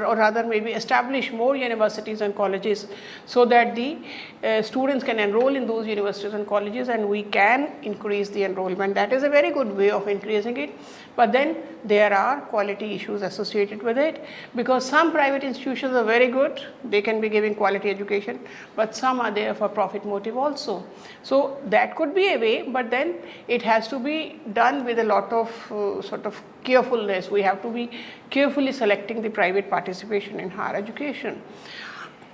or rather maybe establish more universities and colleges so that the students can enroll in those universities and colleges and we can increase the enrollment. That is a very good way of increasing it. But then there are quality issues associated with it because some private institutions are very good, they can be giving quality education, but some are there for profit motive also. So that could be a way, but then it has to be done with a lot of sort of carefulness. We have to be carefully selecting the private participation in higher education.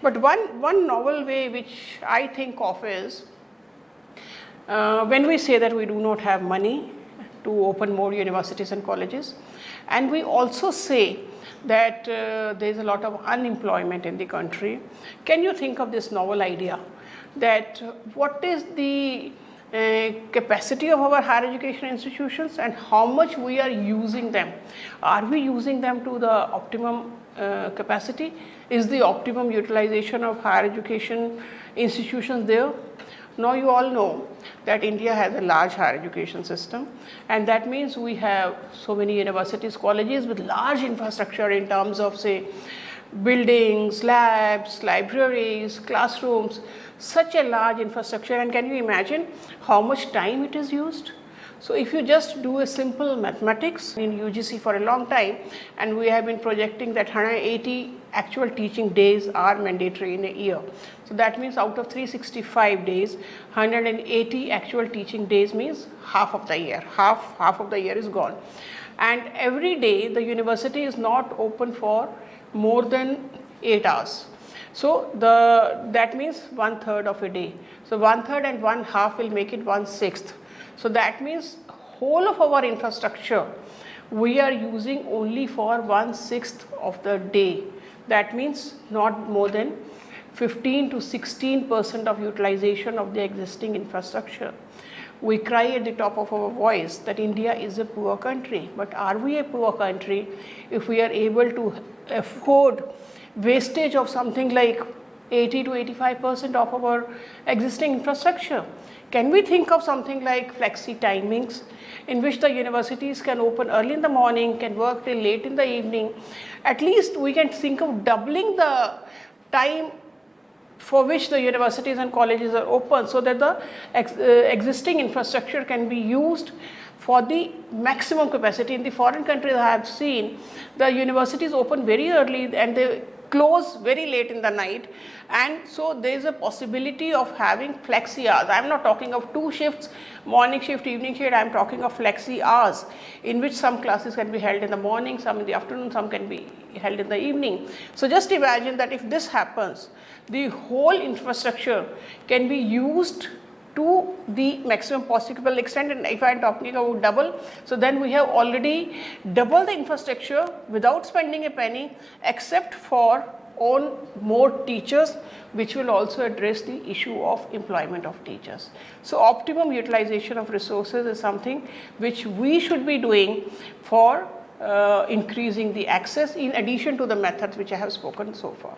But one novel way which I think of is when we say that we do not have money to open more universities and colleges, and we also say that there is a lot of unemployment in the country. Can you think of this novel idea that what is the capacity of our higher education institutions and how much we are using them. Are we using them to the optimum capacity? Is the optimum utilization of higher education institutions there? Now you all know that India has a large higher education system, and that means we have so many universities, colleges with large infrastructure in terms of, say, buildings, labs, libraries, classrooms, such a large infrastructure. And can you imagine how much time it is used? So if you just do a simple mathematics in UGC for a long time, and we have been projecting that 180 actual teaching days are mandatory in a year. So that means out of 365 days, 180 actual teaching days means half of the year. Half of the year is gone. And every day the university is not open for more than 8 hours. So that means 1/3 of a day. So 1/3 and 1/2 will make it 1/6. So that means whole of our infrastructure we are using only for 1/6 of the day. That means not more than 15 to 16% of utilization of the existing infrastructure. We cry at the top of our voice that India is a poor country, but are we a poor country if we are able to afford wastage of something like 80 to 85% of our existing infrastructure? Can we think of something like flexi timings in which the universities can open early in the morning, can work till late in the evening? At least we can think of doubling the time for which the universities and colleges are open, so that the existing infrastructure can be used for the maximum capacity. In the foreign countries I have seen, the universities open very early and they close very late in the night, and so there is a possibility of having flexi hours. I am not talking of 2 shifts, morning shift, evening shift. I am talking of flexi hours in which some classes can be held in the morning, some in the afternoon, some can be held in the evening. So just imagine that if this happens, the whole infrastructure can be used to the maximum possible extent. And if I am talking about double, so then we have already doubled the infrastructure without spending a penny, except for on more teachers, which will also address the issue of employment of teachers. So optimum utilization of resources is something which we should be doing for increasing the access, in addition to the methods which I have spoken so far.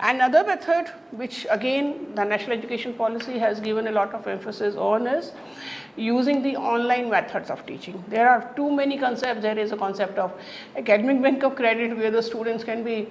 Another method which again the National Education Policy has given a lot of emphasis on is using the online methods of teaching. There are too many concepts. There is a concept of academic bank of credit where the students can be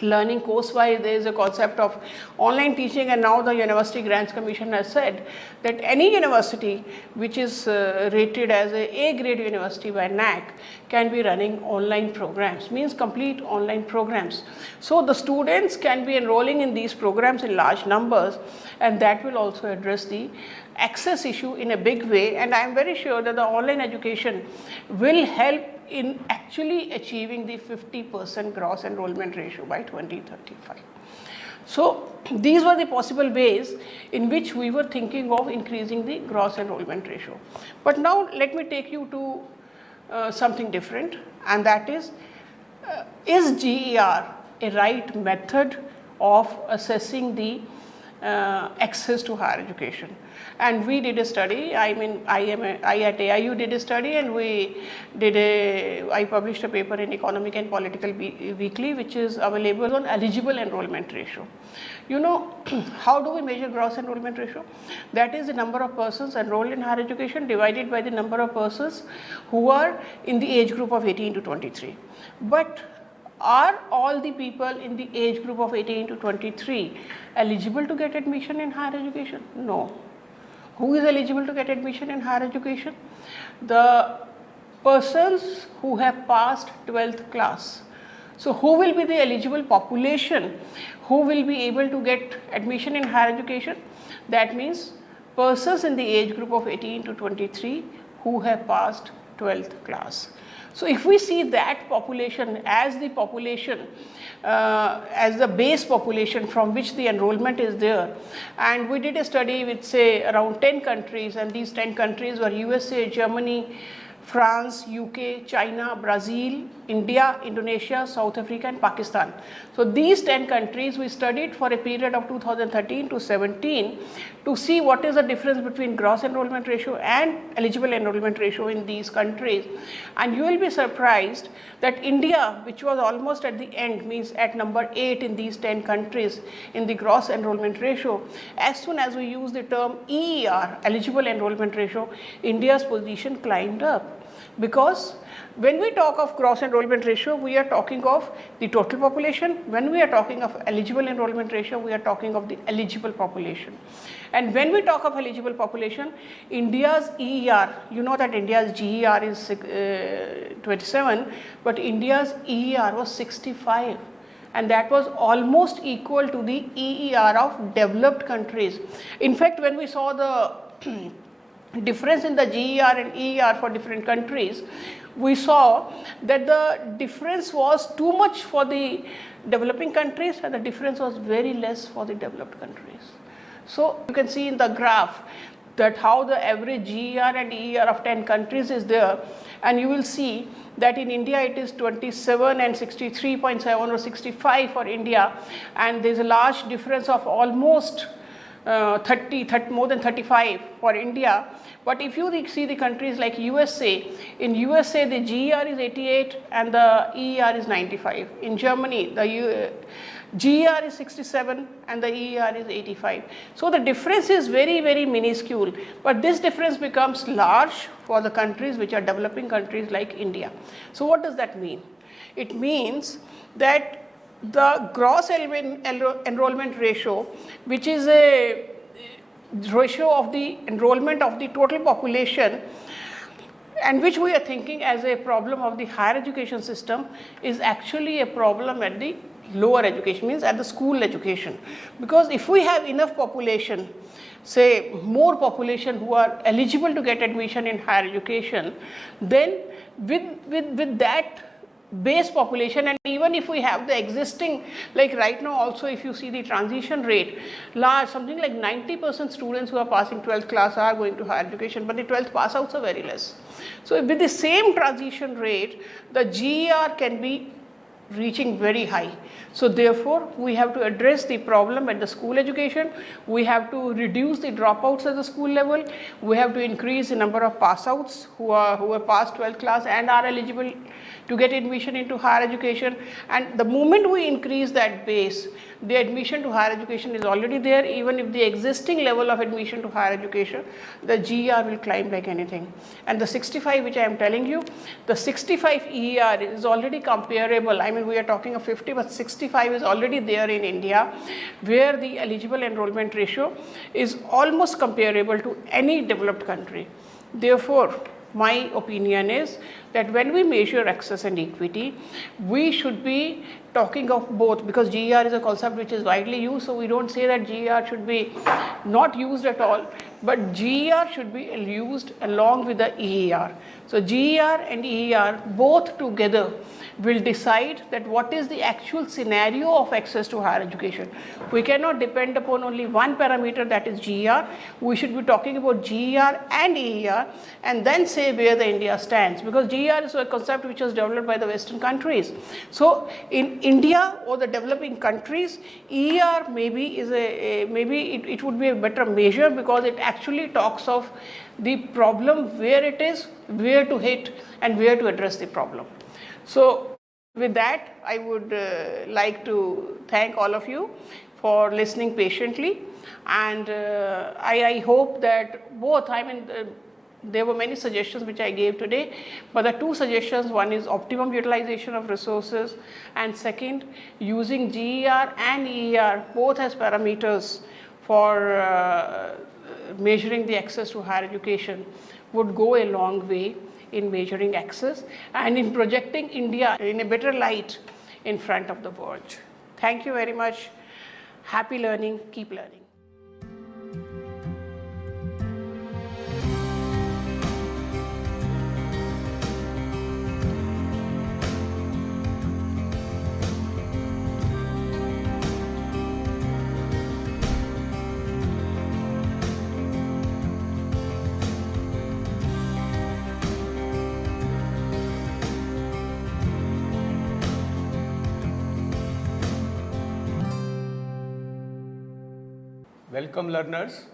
learning course-wise. There is a concept of online teaching, and now the University Grants Commission has said that any university which is rated as a grade university by NAC can be running online programs, means complete online programs. So the students can be enrolling in these programs in large numbers, and that will also address the access issue in a big way. And I am very sure that the online education will help in actually achieving the 50% gross enrollment ratio by 2035. So these were the possible ways in which we were thinking of increasing the gross enrollment ratio. But now let me take you to something different, and that is GER a right method of assessing the access to higher education? And we did a study. I at AIU did a study, and I published a paper in Economic and Political Weekly, which is available on eligible enrollment ratio. You know, how do we measure gross enrollment ratio? That is the number of persons enrolled in higher education divided by the number of persons who are in the age group of 18 to 23. But are all the people in the age group of 18 to 23 eligible to get admission in higher education? No. Who is eligible to get admission in higher education? The persons who have passed 12th class. So who will be the eligible population who will be able to get admission in higher education? That means persons in the age group of 18 to 23 who have passed 12th class. So if we see that population as the population, as the base population from which the enrollment is there, and we did a study with say around 10 countries, and these 10 countries were USA, Germany, France, UK, China, Brazil, India, Indonesia, South Africa and Pakistan. So these 10 countries we studied for a period of 2013 to 17 to see what is the difference between gross enrollment ratio and eligible enrollment ratio in these countries. And you will be surprised that India, which was almost at the end, means at number 8 in these 10 countries in the gross enrollment ratio, as soon as we use the term EER, eligible enrollment ratio, India's position climbed up. Because when we talk of gross enrollment ratio, we are talking of the total population. When we are talking of eligible enrollment ratio, we are talking of the eligible population. And when we talk of eligible population, India's EER, you know that India's GER is 27, but India's EER was 65. And that was almost equal to the EER of developed countries. In fact, when we saw the difference in the GER and EER for different countries, we saw that the difference was too much for the developing countries and the difference was very less for the developed countries. So you can see in the graph that how the average GER and EER of 10 countries is there, and you will see that in India it is 27 and 63.7 or 65 for India, and there is a large difference of almost more than 35 for India. But if you see the countries like USA, in USA the GER is 88 and the EER is 95. In Germany the GER is 67 and the EER is 85. So the difference is very, very minuscule, but this difference becomes large for the countries which are developing countries like India. So what does that mean? It means that the gross enrollment ratio, which is a ratio of the enrollment of the total population, and which we are thinking as a problem of the higher education system, is actually a problem at the lower education, means at the school education. Because if we have enough population, say more population who are eligible to get admission in higher education, then with that base population, and even if we have the existing, like right now also if you see the transition rate, large, something like 90% students who are passing 12th class are going to higher education, but the 12th pass outs are very less. So with the same transition rate, the GER can be reaching very high. So therefore we have to address the problem at the school education. We have to reduce the dropouts at the school level. We have to increase the number of pass outs who are past 12th class and are eligible to get admission into higher education. And the moment we increase that base, the admission to higher education is already there. Even if the existing level of admission to higher education, the GER will climb like anything. And the 65 which I am telling you, the 65 EER is already comparable. I mean, we are talking of 50, but 65 is already there in India, where the eligible enrollment ratio is almost comparable to any developed country. Therefore, my opinion is that when we measure access and equity, we should be talking of both, because GER is a concept which is widely used, so we don't say that GER should be not used at all, but GER should be used along with the EER. So GER and EER both together will decide that what is the actual scenario of access to higher education. We cannot depend upon only one parameter, that is GER. We should be talking about GER and EER and then say where the India stands, because GER is a concept which was developed by the Western countries. So in India or the developing countries, EER maybe is it would be a better measure, because it actually talks of the problem, where it is, where to hit and where to address the problem. So with that, I would like to thank all of you for listening patiently, and I hope that both, there were many suggestions which I gave today, but the two suggestions, one is optimum utilization of resources, and second, using GER and EER both as parameters for measuring the access to higher education would go a long way in measuring access and in projecting India in a better light in front of the world. Thank you very much. Happy learning. Keep learning. Welcome learners.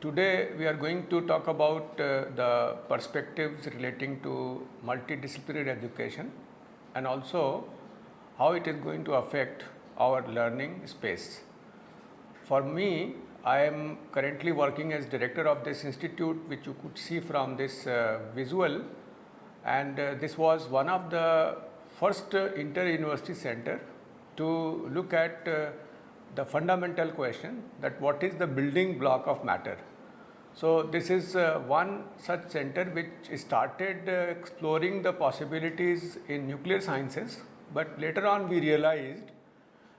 Today we are going to talk about the perspectives relating to multidisciplinary education and also how it is going to affect our learning space. For me, I am currently working as director of this institute, which you could see from this visual, and this was one of the first inter-university center to look at the fundamental question that what is the building block of matter. So this is one such center which started exploring the possibilities in nuclear sciences, but later on we realized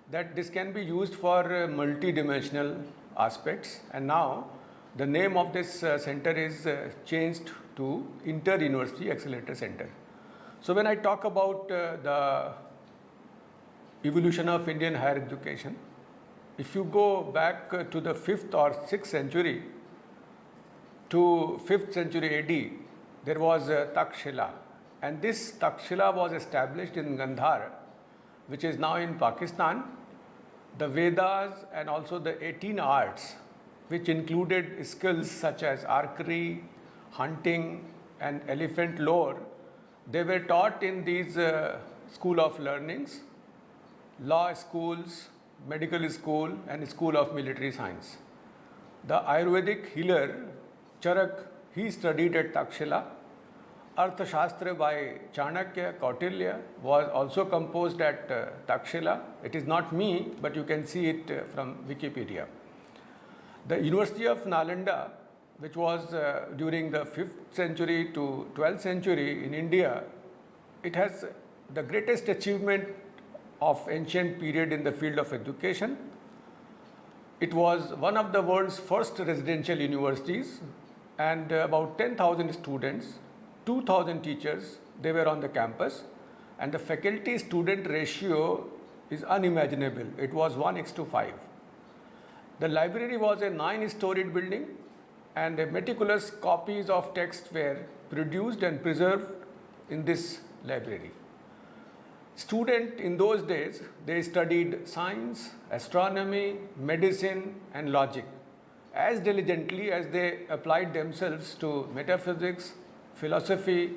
that this can be used for multi-dimensional aspects, and now the name of this center is changed to Inter-University Accelerator Center. So when I talk about the evolution of Indian higher education, if you go back to the 5th or 6th century to 5th century AD, there was Takshila, and this Takshila was established in Gandhar, which is now in Pakistan. The Vedas and also the 18 arts, which included skills such as archery, hunting and elephant lore, they were taught in these school of learnings, law schools, medical school and school of military science. The Ayurvedic healer Charak, he studied at Takshila. Arthashastra by Chanakya Kautilya was also composed at Takshila. It is not me, but you can see it from Wikipedia. The University of Nalanda, which was during the 5th century to 12th century in India, it has the greatest achievement of ancient period in the field of education. It was one of the world's first residential universities, and about 10,000 students, 2,000 teachers, they were on the campus, and the faculty student ratio is unimaginable. It was 1:5. The library was a 9-storied building, and meticulous copies of texts were produced and preserved in this library. Students in those days, they studied science, astronomy, medicine and logic as diligently as they applied themselves to metaphysics, philosophy,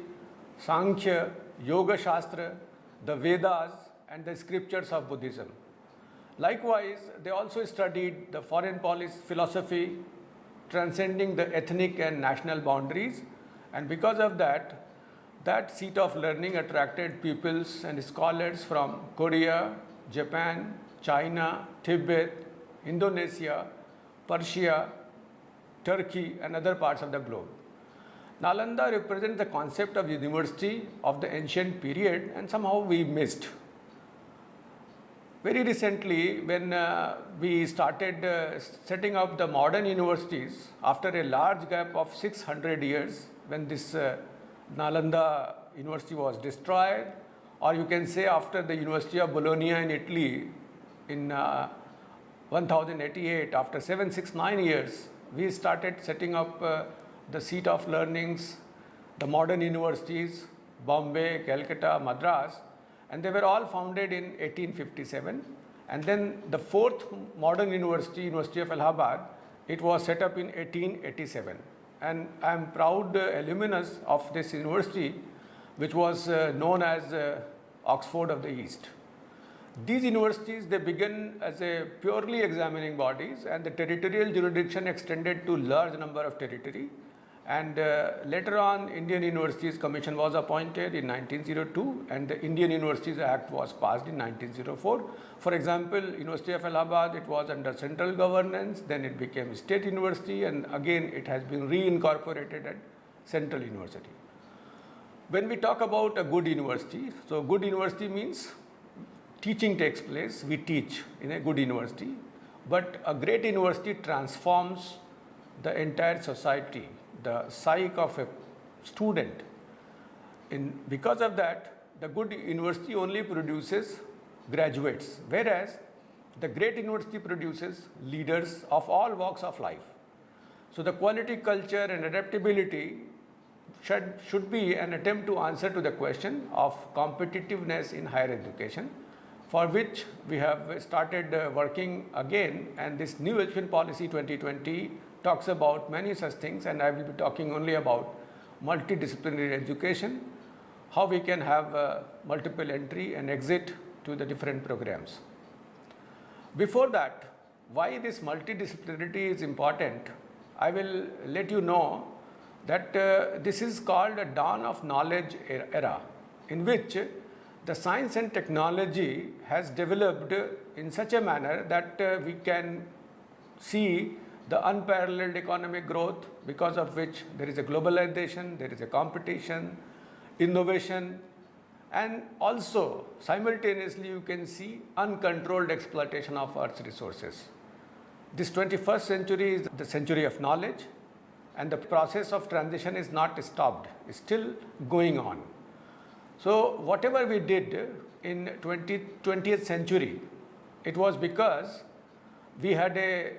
Sankhya, Yoga Shastra, the Vedas and the scriptures of Buddhism. Likewise, they also studied the foreign policy philosophy, transcending the ethnic and national boundaries, and because of that, that seat of learning attracted pupils and scholars from Korea, Japan, China, Tibet, Indonesia, Persia, Turkey and other parts of the globe. Nalanda represents the concept of university of the ancient period, and somehow we missed. Very recently, when we started setting up the modern universities, after a large gap of 600 years, when this Nalanda University was destroyed, or you can say after the University of Bologna in Italy in 1088, after 769 years, we started setting up the seat of learnings, the modern universities, Bombay, Calcutta, Madras, and they were all founded in 1857. And then the fourth modern university, University of Allahabad, it was set up in 1887. And I am proud alumnus of this university, which was known as Oxford of the East. These universities, they began as a purely examining bodies, and the territorial jurisdiction extended to large number of territory. And later on, Indian Universities Commission was appointed in 1902, and the Indian Universities Act was passed in 1904. For example, University of Allahabad, it was under central governance, then it became a state university, and again it has been reincorporated at Central University. When we talk about a good university, so good university means teaching takes place, we teach in a good university, but a great university transforms the entire society, the psyche of a student. Because of that, the good university only produces graduates, whereas the great university produces leaders of all walks of life. So the quality, culture and adaptability should be an attempt to answer to the question of competitiveness in higher education. for which we have started working again, and this new education policy 2020 talks about many such things, and I will be talking only about multidisciplinary education, how we can have multiple entry and exit to the different programs. Before that, why this multidisciplinarity is important, I will let you know that this is called a dawn of knowledge era, in which the science and technology has developed in such a manner that we can see the unparalleled economic growth, because of which there is a globalization, there is a competition, innovation, and also simultaneously you can see uncontrolled exploitation of Earth's resources. This 21st century is the century of knowledge, and the process of transition is not stopped, it's still going on. So whatever we did in 20th century, it was because we had a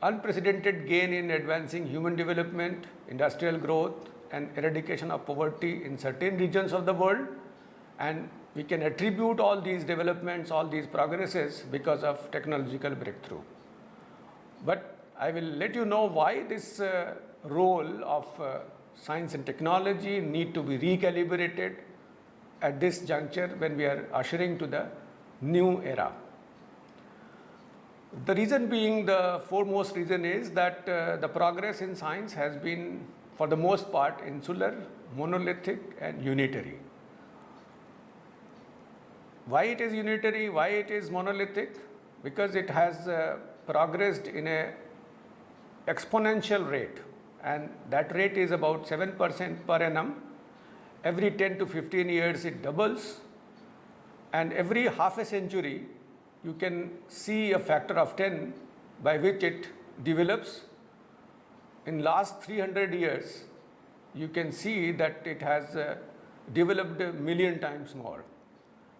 unprecedented gain in advancing human development, industrial growth, and eradication of poverty in certain regions of the world, and we can attribute all these developments, all these progresses because of technological breakthrough. But I will let you know why this role of science and technology need to be recalibrated at this juncture when we are ushering to the new era. The reason being, the foremost reason is that the progress in science has been, for the most part, insular, monolithic, and unitary. Why it is unitary? Why it is monolithic? Because it has progressed in a exponential rate, and that rate is about 7% per annum. Every 10 to 15 years it doubles, and every half a century you can see a factor of 10 by which it develops. In last 300 years, you can see that it has developed a million times more.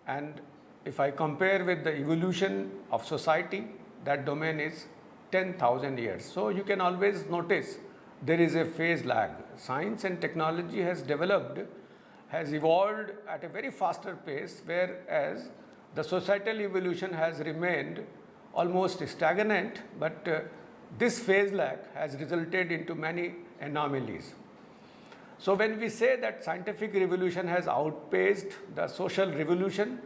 And if I compare with the evolution of society, that domain is 10,000 years. So you can always notice there is a phase lag. Science and technology has developed, has evolved at a very faster pace, whereas the societal evolution has remained almost stagnant, but this phase lag has resulted into many anomalies. So when we say that scientific revolution has outpaced the social revolution,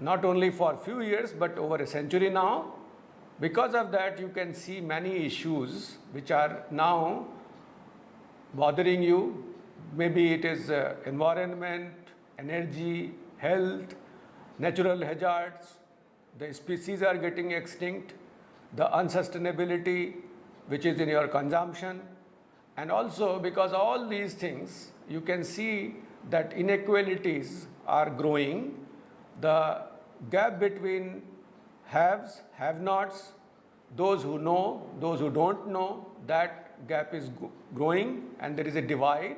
not only for a few years but over a century now, because of that you can see many issues which are now bothering you. Maybe it is environment, energy, health, natural hazards, the species are getting extinct, the unsustainability which is in your consumption, and also because all these things you can see that inequalities are growing. The gap between haves, have-nots, those who know, those who don't know, that gap is growing, and there is a divide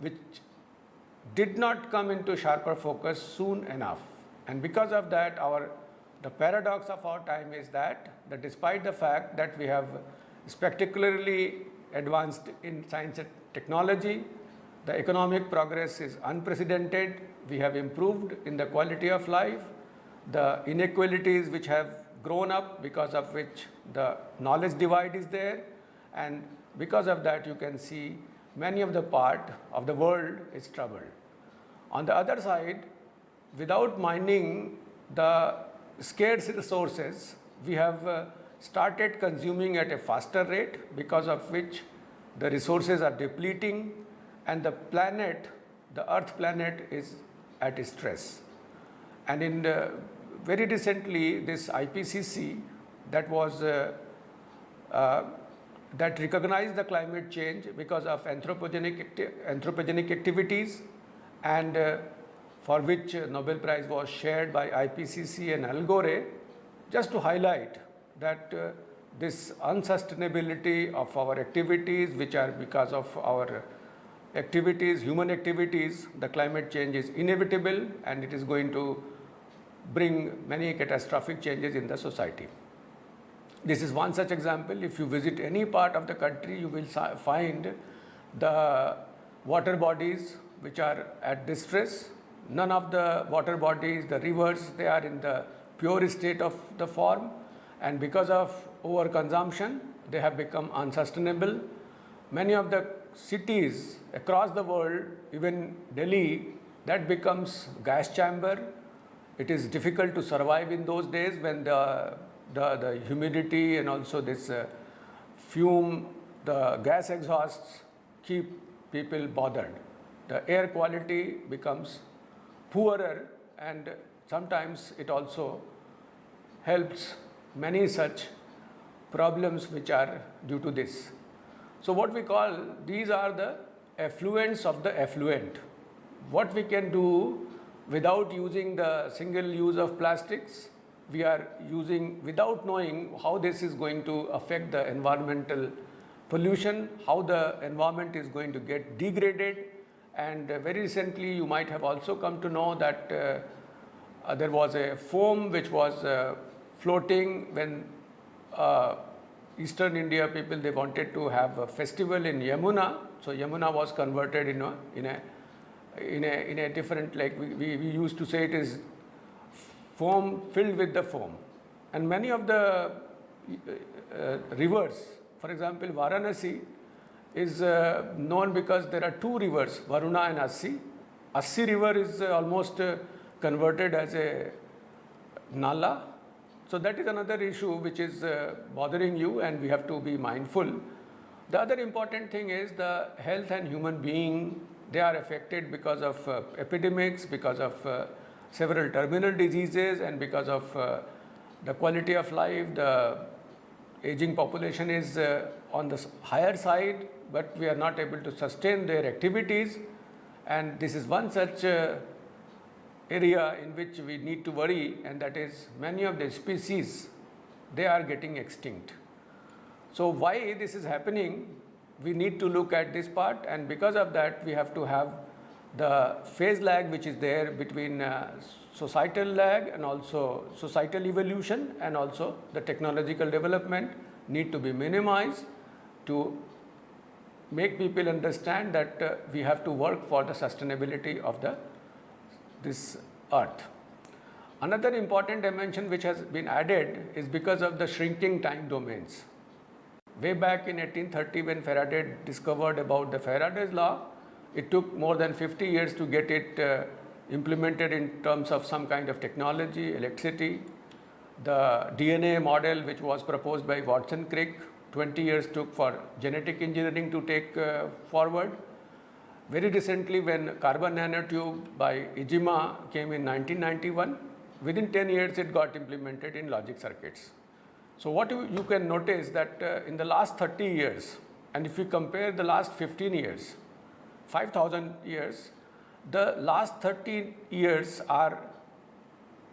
which did not come into sharper focus soon enough. And because of that, the paradox of our time is that despite the fact that we have spectacularly advanced in science and technology, the economic progress is unprecedented, we have improved in the quality of life, the inequalities which have grown up because of which the knowledge divide is there, and because of that you can see many of the part of the world is troubled. On the other side, without minding the scarce resources, we have started consuming at a faster rate, because of which the resources are depleting and the planet, the Earth planet, is at stress. And in very recently, this IPCC that was that recognized the climate change because of anthropogenic activities, and for which Nobel Prize was shared by IPCC and Al Gore, just to highlight that this unsustainability of our activities, which are because of our activities, human activities, the climate change is inevitable and it is going to bring many catastrophic changes in the society. This is one such example. If you visit any part of the country, you will find the water bodies which are at distress. none of the water bodies, the rivers, they are in the pure state of the form, and because of overconsumption, they have become unsustainable. Many of the cities across the world, even Delhi, that becomes gas chamber. It is difficult to survive in those days when the humidity and also this fume, the gas exhausts keep people bothered. The air quality becomes poorer, and sometimes it also helps many such problems which are due to this. So what we call, these are the effluents of the effluent. What we can do without using the single use of plastics, we are using without knowing how this is going to affect the environmental pollution, how the environment is going to get degraded. And very recently you might have also come to know that there was a foam which was floating when Eastern India people, they wanted to have a festival in Yamuna. So Yamuna was converted in a different, like we used to say it is foam filled with the foam. And many of the rivers, for example, Varanasi is known because there are two rivers, Varuna and Assi. Assi river is almost converted as a nala. So that is another issue which is bothering you, and we have to be mindful. The other important thing is the health and human being, they are affected because of epidemics, because of several terminal diseases, and because of the quality of life. The aging population is on the higher side, but we are not able to sustain their activities, and this is one such area in which we need to worry, and that is many of the species, they are getting extinct. So why this is happening, we need to look at this part, and because of that we have to have the phase lag which is there between societal lag and also societal evolution, and also the technological development need to be minimized to make people understand that we have to work for the sustainability of this earth. Another important dimension which has been added is because of the shrinking time domains. Way back in 1830 when Faraday discovered about the Faraday's law, it took more than 50 years to get it implemented in terms of some kind of technology, electricity. The DNA model which was proposed by Watson-Crick, 20 years took for genetic engineering to take forward. Very recently when carbon nanotube by IGNOU came in 1991, within 10 years it got implemented in logic circuits. So what you can notice that in the last 30 years, and if you compare the last 15 years, 5,000 years, the last 30 years are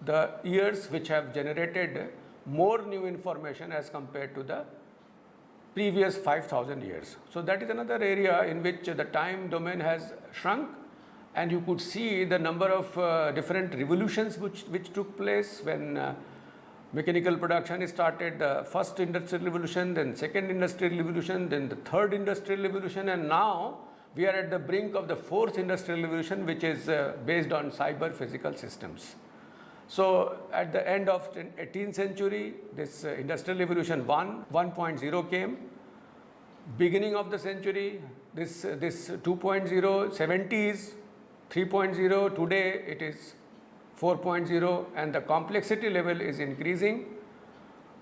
the years which have generated more new information as compared to the previous 5,000 years. So that is another area in which the time domain has shrunk, and you could see the number of different revolutions which took place when mechanical production started, the first industrial revolution, then second industrial revolution, then the third industrial revolution, and now we are at the brink of the fourth industrial revolution, which is based on cyber physical systems. So at the end of the 18th century, this industrial revolution 1.0 came. Beginning of the century, this 2.0, 70s, 3.0, today it is 4.0, and the complexity level is increasing.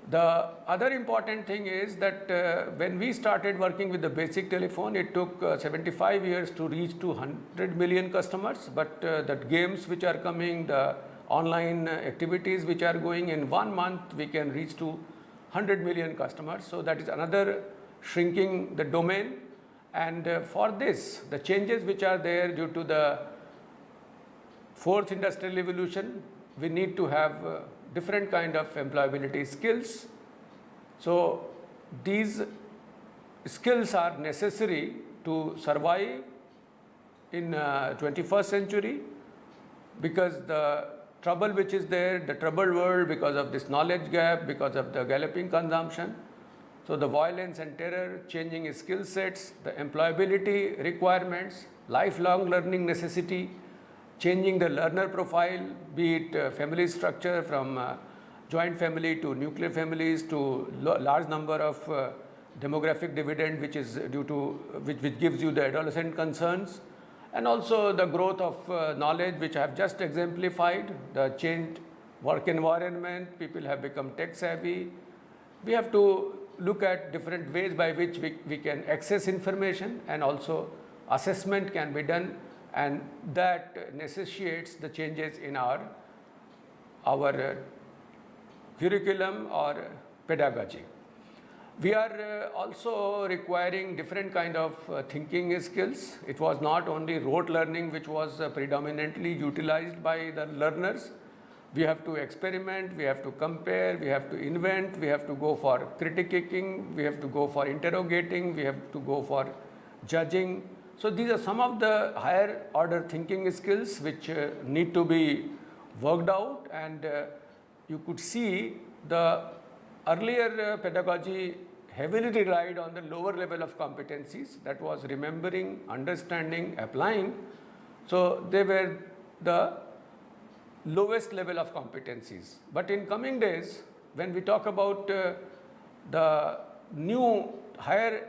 The other important thing is that when we started working with the basic telephone, it took 75 years to reach to 100 million customers, but the games which are coming, the online activities which are going, in 1 month we can reach to 100 million customers. So that is another shrinking the domain, and for this, the changes which are there due to the fourth industrial revolution, we need to have different kind of employability skills. So these skills are necessary to survive in 21st century, because the trouble which is there, the troubled world because of this knowledge gap, because of the galloping consumption. So the violence and terror, changing skill sets, the employability requirements, lifelong learning necessity, changing the learner profile, be it family structure from joint family to nuclear families to large number of demographic dividend which is due to which gives you the adolescent concerns, and also the growth of knowledge which I have just exemplified, the changed work environment, people have become tech savvy. We have to look at different ways by which we can access information, and also assessment can be done, and that necessitates the changes in our curriculum or pedagogy. We are also requiring different kind of thinking skills. It was not only rote learning which was predominantly utilized by the learners. We have to experiment, we have to compare, we have to invent, we have to go for critiquing, we have to go for interrogating, we have to go for judging. So these are some of the higher order thinking skills which need to be worked out, and you could see the earlier pedagogy heavily relied on the lower level of competencies, that was remembering, understanding, applying. So they were the lowest level of competencies. But in coming days, when we talk about the new higher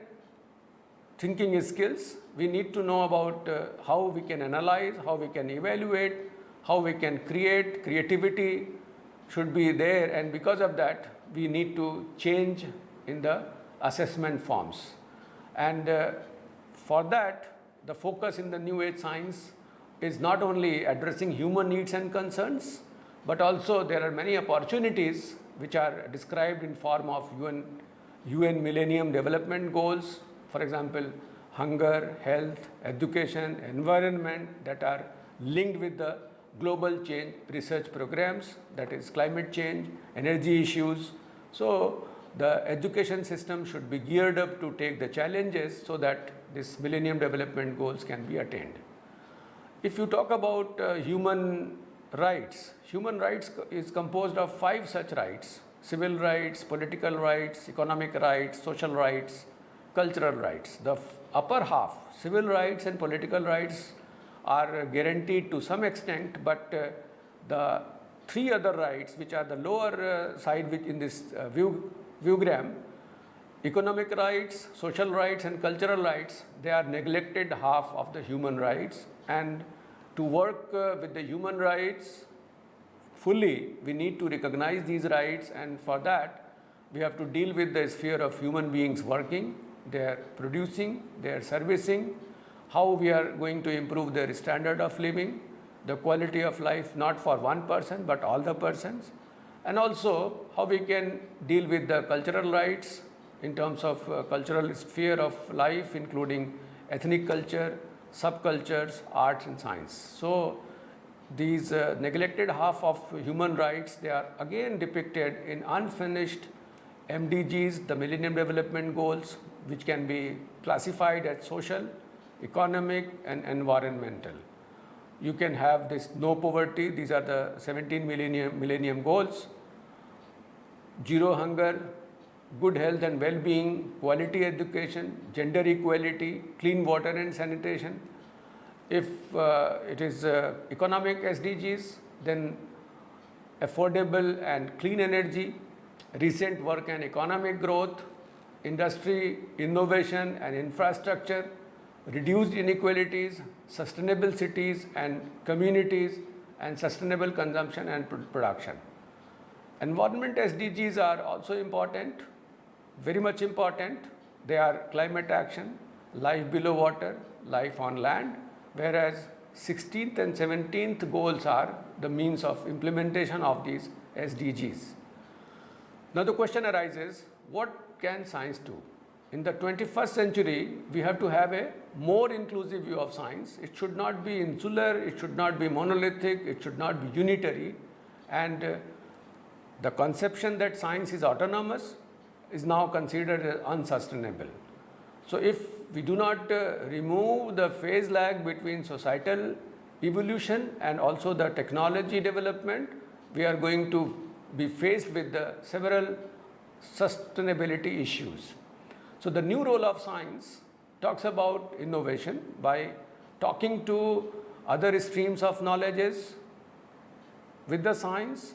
thinking skills, we need to know about how we can analyze, how we can evaluate, how we can create. Creativity should be there, and because of that we need to change in the assessment forms. And for that, the focus in the new age science is not only addressing human needs and concerns, but also there are many opportunities which are described in form of UN Millennium Development Goals, for example, hunger, health, education, environment, that are linked with the global change research programs, that is climate change, energy issues. So the education system should be geared up to take the challenges so that this Millennium Development Goals can be attained. If you talk about human rights is composed of 5 such rights: civil rights, political rights, economic rights, social rights, cultural rights. The upper half, civil rights and political rights, are guaranteed to some extent, but the 3 other rights, which are the lower side which in this viewgram, economic rights, social rights and cultural rights, they are neglected half of the human rights. And to work with the human rights fully, we need to recognize these rights, and for that we have to deal with the sphere of human beings working, they are producing, they are servicing, how we are going to improve their standard of living, the quality of life, not for one person but all the persons, and also how we can deal with the cultural rights in terms of cultural sphere of life, including ethnic culture, subcultures, arts and science. So these neglected half of human rights, they are again depicted in unfinished MDGs, the Millennium Development Goals, which can be classified as social, economic and environmental. You can have this no poverty, these are the 17 millennium goals, zero hunger, good health and well-being, quality education, gender equality, clean water and sanitation. If it is economic SDGs, then affordable and clean energy, recent work and economic growth, industry, innovation and infrastructure, reduced inequalities, sustainable cities and communities, and sustainable consumption and production. Environment SDGs are also important, very much important. They are climate action, life below water, life on land, whereas 16th and 17th goals are the means of implementation of these SDGs. Now the question arises, what can science do? In the 21st century, we have to have a more inclusive view of science. It should not be insular, it should not be monolithic, it should not be unitary, and the conception that science is autonomous is now considered unsustainable. So if we do not remove the phase lag between societal evolution and also the technology development, we are going to be faced with the several sustainability issues. So the new role of science talks about innovation by talking to other streams of knowledges with the science,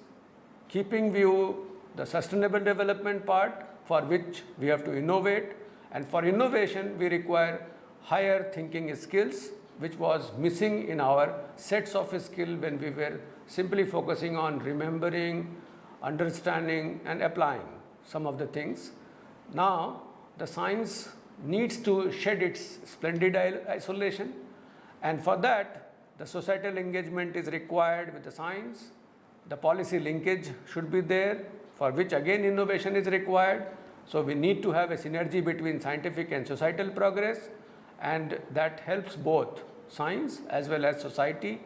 keeping view the sustainable development part, for which we have to innovate, and for innovation we require higher thinking skills, which was missing in our sets of skills when we were simply focusing on remembering, understanding and applying some of the things. Now the science needs to shed its splendid isolation, and for that the societal engagement is required with the science. The policy linkage should be there, for which again innovation is required. So we need to have a synergy between scientific and societal progress, and that helps both science as well as society.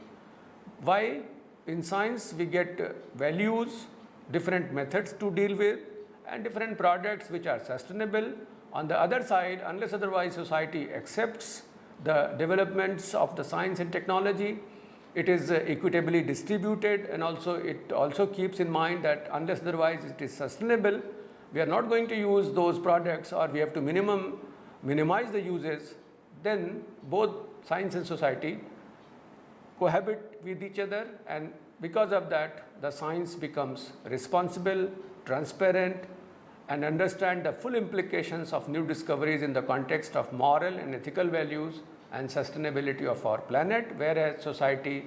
Why? In science we get values, different methods to deal with, and different products which are sustainable. On the other side, unless otherwise society accepts the developments of the science and technology, it is equitably distributed, and also it also keeps in mind that unless otherwise it is sustainable, we are not going to use those products, or we have to minimize the uses. Then both science and society cohabit with each other, and because of that the science becomes responsible, transparent, and understand the full implications of new discoveries in the context of moral and ethical values and sustainability of our planet, whereas society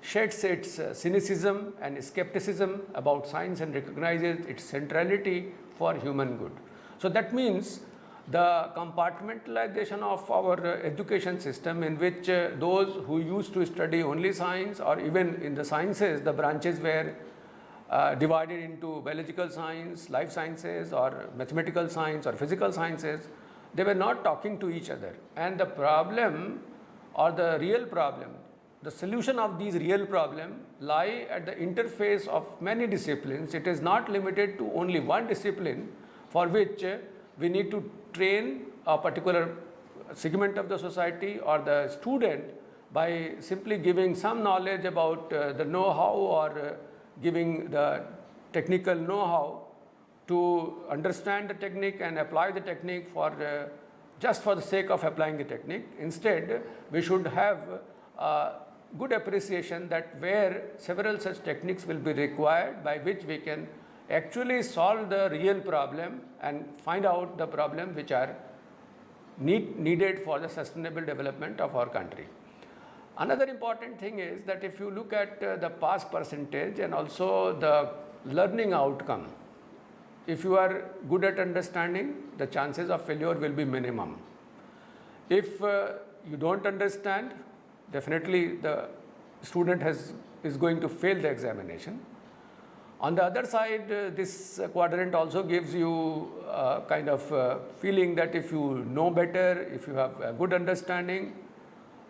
sheds its cynicism and skepticism about science and recognizes its centrality for human good. So that means the compartmentalization of our education system, in which those who used to study only science, or even in the sciences the branches were divided into biological science, life sciences, or mathematical science, or physical sciences, they were not talking to each other. And the problem, or the real problem, the solution of these real problem lie at the interface of many disciplines. It is not limited to only one discipline, for which we need to train a particular segment of the society or the student by simply giving some knowledge about the know-how, or giving the technical know-how to understand the technique and apply the technique for just for the sake of applying the technique. Instead, we should have good appreciation that where several such techniques will be required, by which we can actually solve the real problem and find out the problem which are needed for the sustainable development of our country. Another important thing is that if you look at the pass percentage and also the learning outcome, if you are good at understanding, the chances of failure will be minimum. If you don't understand, definitely the student is going to fail the examination. On the other side, this quadrant also gives you a kind of feeling that if you know better, if you have a good understanding,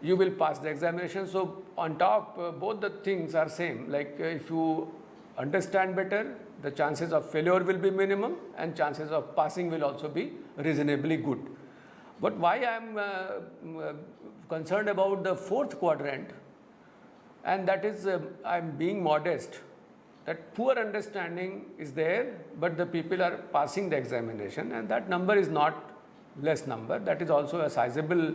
you will pass the examination. So on top, both the things are same. Like if you understand better, the chances of failure will be minimum, and chances of passing will also be reasonably good. But why I am concerned about the fourth quadrant, and that is I am being modest, that poor understanding is there, but the people are passing the examination, and that number is not less number. That is also a sizable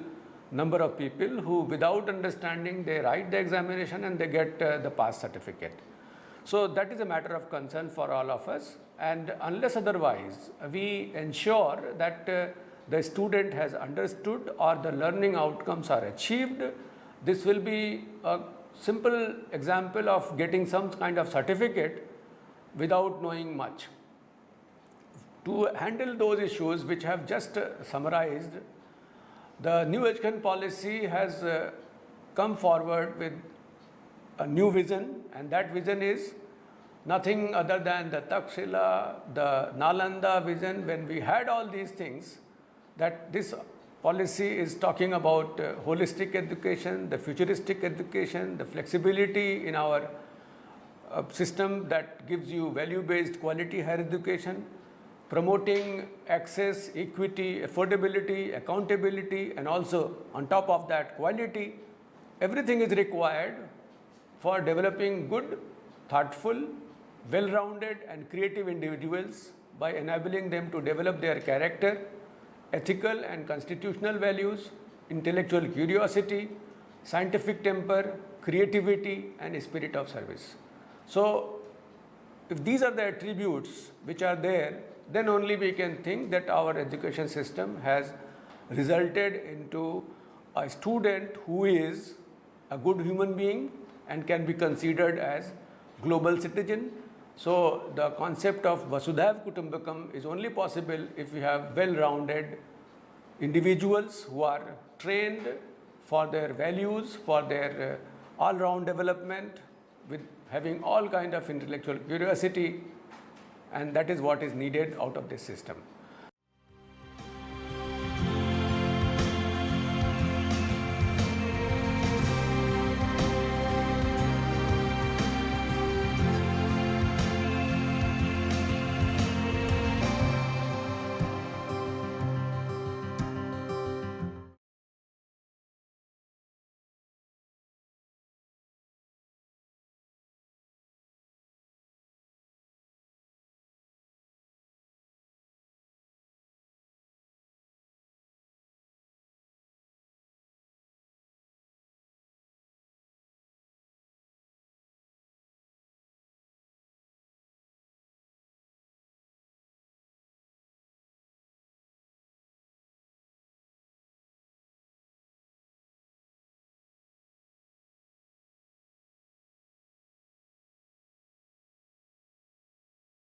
number of people who without understanding they write the examination and they get the pass certificate. So that is a matter of concern for all of us, and unless otherwise we ensure that the student has understood or the learning outcomes are achieved, this will be a simple example of getting some kind of certificate without knowing much. To handle those issues which I have just summarized, the new education policy has come forward with a new vision, and that vision is nothing other than the Takshila, the Nalanda vision. When we had all these things, that this policy is talking about holistic education, the futuristic education, the flexibility in our system that gives you value-based quality higher education, promoting access, equity, affordability, accountability, and also on top of that quality. Everything is required for developing good, thoughtful, well-rounded and creative individuals by enabling them to develop their character, ethical and constitutional values, intellectual curiosity, scientific temper, creativity, and spirit of service. So, if these are the attributes which are there, then only we can think that our education system has resulted into a student who is a good human being and can be considered as global citizen. So the concept of Vasudhaiva Kutumbakam is only possible if we have well-rounded individuals who are trained for their values, for their all-round development, with having all kind of intellectual curiosity, and that is what is needed out of this system.